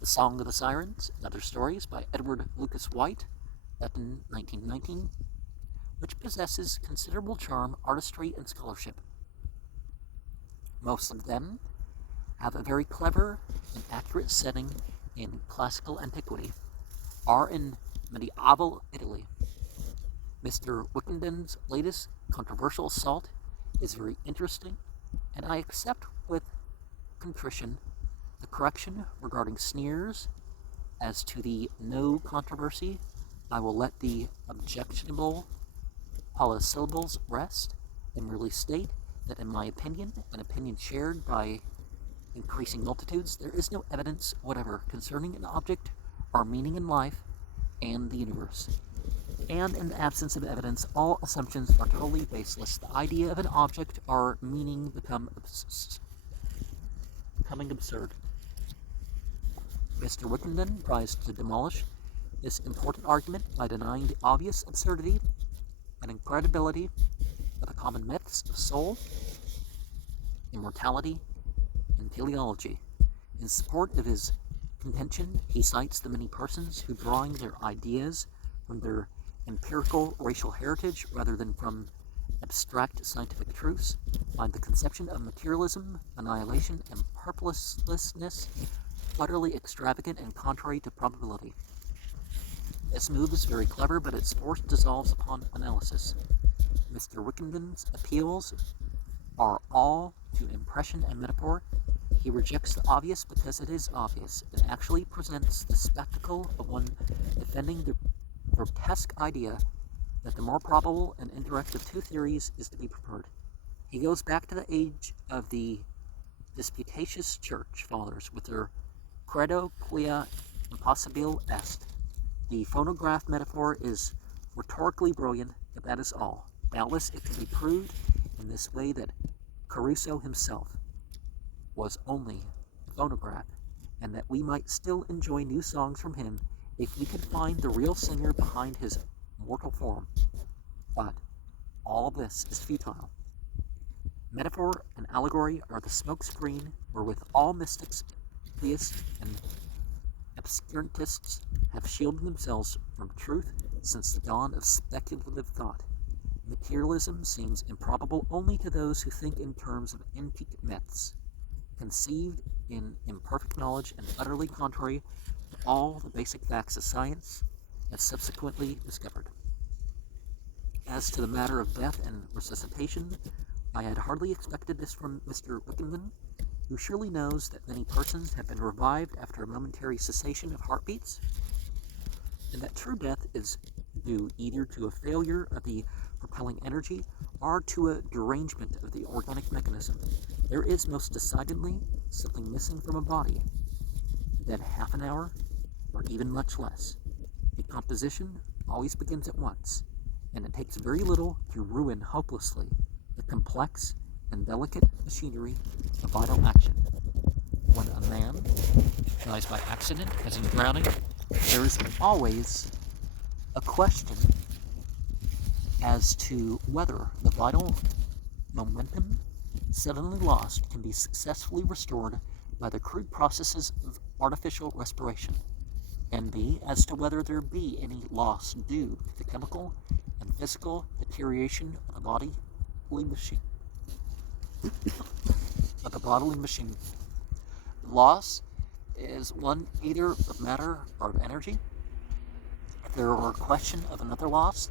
The Song of the Sirens and Other Stories by Edward Lucas White, Epping, 1919, which possesses considerable charm, artistry, and scholarship. Most of them have a very clever and accurate setting in classical antiquity, are in medieval Italy. Mr. Wickenden's latest controversial assault is very interesting, and I accept with contrition the correction regarding sneers. As to the no controversy, I will let the objectionable polysyllables rest, and merely state that in my opinion, an opinion shared by increasing multitudes, there is no evidence whatever concerning an object or meaning in life and the universe. And in the absence of evidence, all assumptions are totally baseless. The idea of an object or meaning becoming absurd. Mr. Wickenden tries to demolish this important argument by denying the obvious absurdity and incredibility of the common myths of soul, immortality, and teleology. In support of his contention, he cites the many persons who, drawing their ideas from their empirical racial heritage rather than from abstract scientific truths, find the conception of materialism, annihilation, and purposelessness utterly extravagant and contrary to probability. This move is very clever, but its force dissolves upon analysis. Mr. Wickenden's appeals are all to impression and metaphor. He rejects the obvious because it is obvious. It actually presents the spectacle of one defending the grotesque idea that the more probable and indirect of two theories is to be preferred. He goes back to the age of the disputatious church fathers with their credo quia impossibile est. The phonograph metaphor is rhetorically brilliant, but that is all. Doubtless it can be proved in this way that Caruso himself was only a phonograph, and that we might still enjoy new songs from him if we could find the real singer behind his mortal form. But all this is futile. Metaphor and allegory are the smokescreen wherewith all mystics, theists, and obscurantists have shielded themselves from truth since the dawn of speculative thought. Materialism seems improbable only to those who think in terms of antique myths, conceived in imperfect knowledge and utterly contrary to all the basic facts of science, as subsequently discovered. As to the matter of death and resuscitation, I had hardly expected this from Mr. Wickenden, who surely knows that many persons have been revived after a momentary cessation of heartbeats, and that true death is due either to a failure of the propelling energy or to a derangement of the organic mechanism. There is most decidedly something missing from a body. Then half an hour, or even much less. Decomposition always begins at once, and it takes very little to ruin hopelessly the complex and delicate machinery of vital action. When a man dies by accident, as in drowning, there is always a question as to whether the vital momentum suddenly lost can be successfully restored by the crude processes of artificial respiration, and B, as to whether there be any loss due to the chemical and physical deterioration of the bodily machine. Loss is one either of matter or of energy. If there were a question of another loss,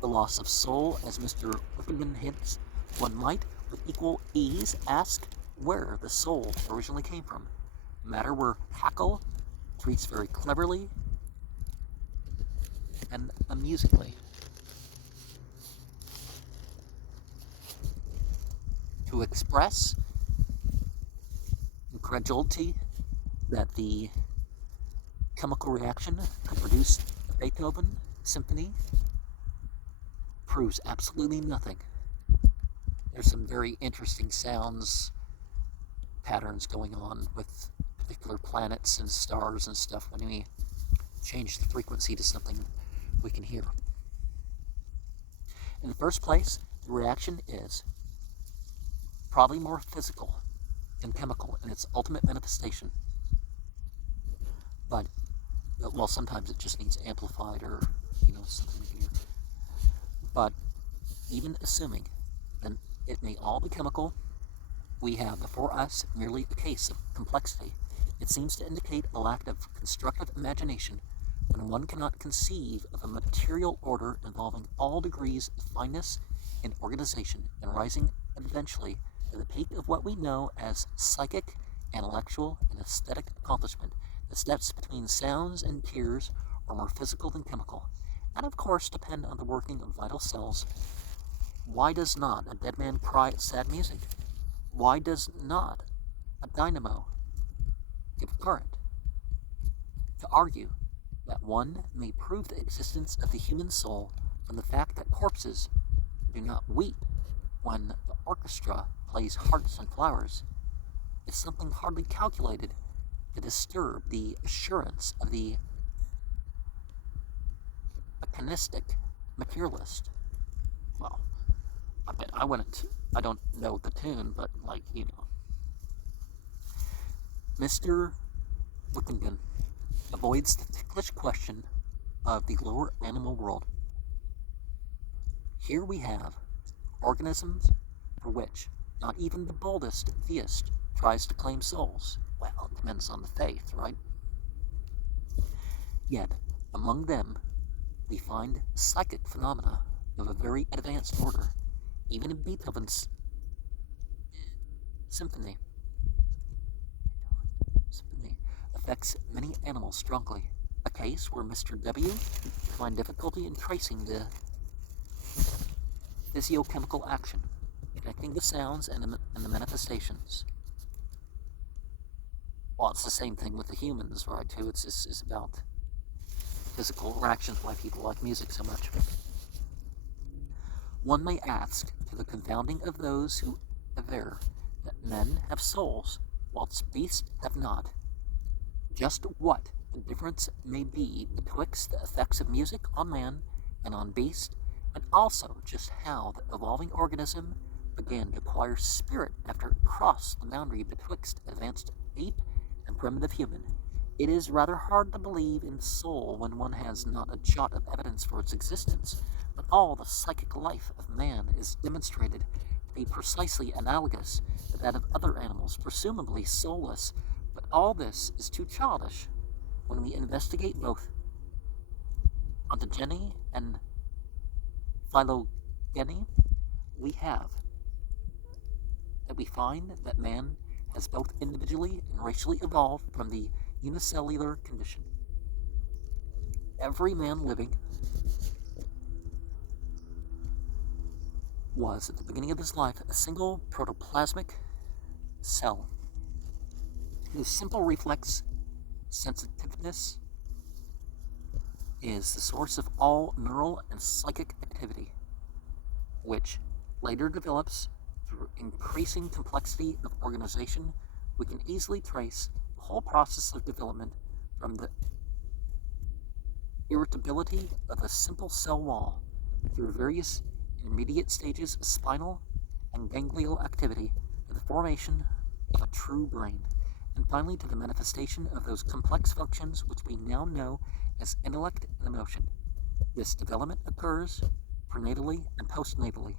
the loss of soul, as Mr. Wickenden hints, one might with equal ease ask where the soul originally came from. Matter where Haeckel treats very cleverly and amusingly. To express incredulity that the chemical reaction could produce a Beethoven symphony proves absolutely nothing. There's some very interesting sounds patterns going on with particular planets and stars and stuff when we change the frequency to something we can hear. In the first place, The reaction is probably more physical and chemical in its ultimate manifestation. But, well, sometimes it just means amplified or, something here. But even assuming that it may all be chemical, we have before us merely a case of complexity. It seems to indicate a lack of constructive imagination when one cannot conceive of a material order involving all degrees of fineness and organization and rising eventually to the peak of what we know as psychic, intellectual, and aesthetic accomplishment. The steps between sounds and tears are more physical than chemical, and of course depend on the working of vital cells. Why does not a dead man cry at sad music? Why does not a dynamo give current? To argue that one may prove the existence of the human soul from the fact that corpses do not weep when the orchestra plays Hearts and Flowers is something hardly calculated to disturb the assurance of the mechanistic materialist. Well, I bet I don't know the tune, but Mr. Wickenden avoids the ticklish question of the lower animal world. Here we have organisms for which not even the boldest theist tries to claim souls. Well, it depends on the faith, right? Yet, among them, we find psychic phenomena of a very advanced order. Even in Beethoven's symphony affects many animals strongly. A case where Mr. W. find difficulty in tracing the physiochemical action, connecting the sounds and the manifestations. Well, it's the same thing with the humans, right, too? It's about physical reactions, why people like music so much. One may ask, to the confounding of those who aver that men have souls, whilst beasts have not, just what the difference may be betwixt the effects of music on man and on beast, and also just how the evolving organism began to acquire spirit after it crossed the boundary betwixt advanced ape and primitive human. It is rather hard to believe in soul when one has not a jot of evidence for its existence, but all the psychic life of man is demonstrated to be precisely analogous to that of other animals, presumably soulless. But all this is too childish when we investigate both ontogeny and phylogeny. We find that man has both individually and racially evolved from the unicellular condition. Every man living was, at the beginning of his life, a single protoplasmic cell whose simple reflex sensitiveness is the source of all neural and psychic activity, which later develops through increasing complexity of organization. We can easily trace the whole process of development from the irritability of a simple cell wall through various intermediate stages of spinal and ganglial activity to the formation of a true brain, and finally to the manifestation of those complex functions which we now know as intellect and emotion. This development occurs prenatally and postnatally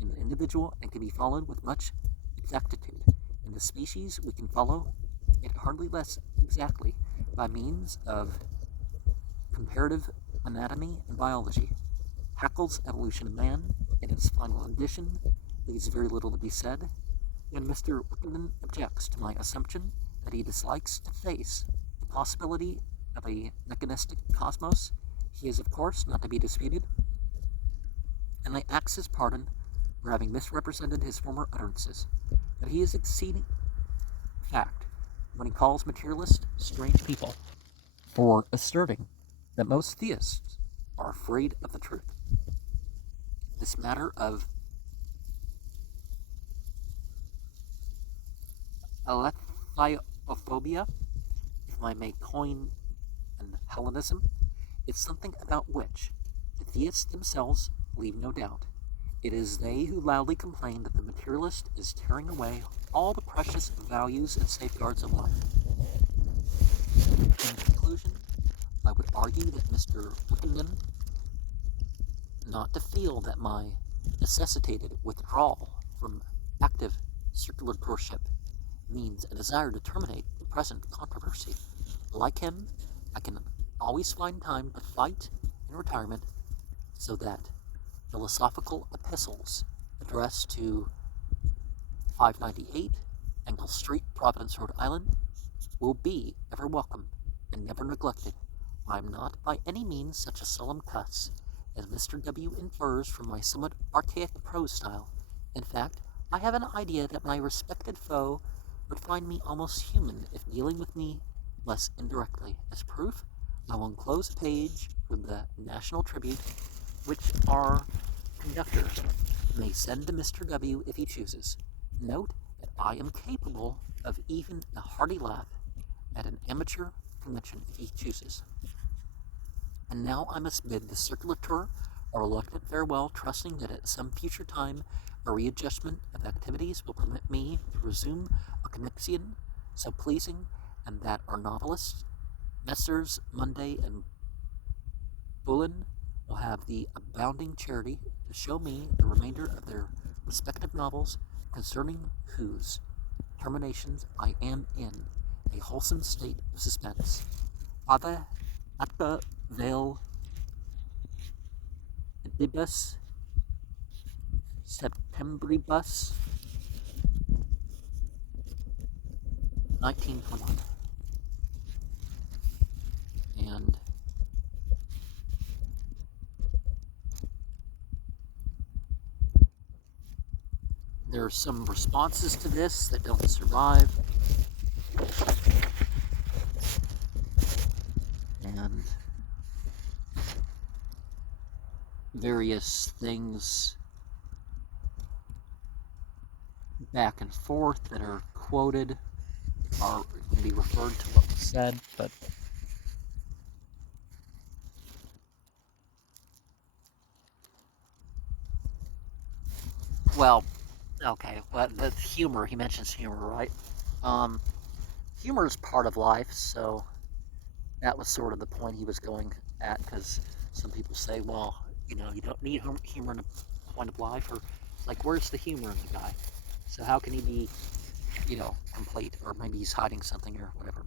in the individual and can be followed with much exactitude. In the species, we can follow it hardly less exactly by means of comparative anatomy and biology. Haeckel's Evolution of Man, in its final edition, leaves very little to be said, and Mr. Wickenden objects to my assumption that he dislikes to face the possibility of a mechanistic cosmos. He is, of course, not to be disputed, and I ask his pardon for having misrepresented his former utterances, but he is exceeding fact when he calls materialists strange people for asserting that most theists are afraid of the truth. This matter of aletheophobia, if I may coin an Hellenism, is something about which the theists themselves leave no doubt. It is they who loudly complain that the materialist is tearing away all the precious values and safeguards of life. In conclusion, I would argue that Mr. Wickenden, not to feel that my necessitated withdrawal from active circulatorship means a desire to terminate the present controversy. Like him, I can always find time to fight in retirement, so that philosophical epistles addressed to 598 Engel Street, Providence, Rhode Island, will be ever welcome and never neglected. I am not by any means such a solemn cuss as Mr. W. infers from my somewhat archaic prose style. In fact, I have an idea that my respected foe would find me almost human if dealing with me less indirectly. As proof, I will enclose a page from the National Tribute, which our conductor may send to Mr. W. if he chooses. Note that I am capable of even a hearty laugh at an amateur convention if he chooses. And now I must bid the circulator a reluctant farewell, trusting that at some future time a readjustment of activities will permit me to resume a connexion so pleasing, and that our novelists, Messrs. Munday and Bullen, will have the abounding charity to show me the remainder of their respective novels, concerning whose terminations I am in a wholesome state of suspense. Ave atque vel edibus septembribus 1921. And there are some responses to this that don't survive. And various things back and forth that are quoted are can be referred to what was said, but well, okay, well, the humor, he mentions humor, right? Humor is part of life, so that was sort of the point he was going at, because some people say, well, you don't need humor in a point of life, or like, where's the humor in the guy? So how can he be, complete, or maybe he's hiding something or whatever.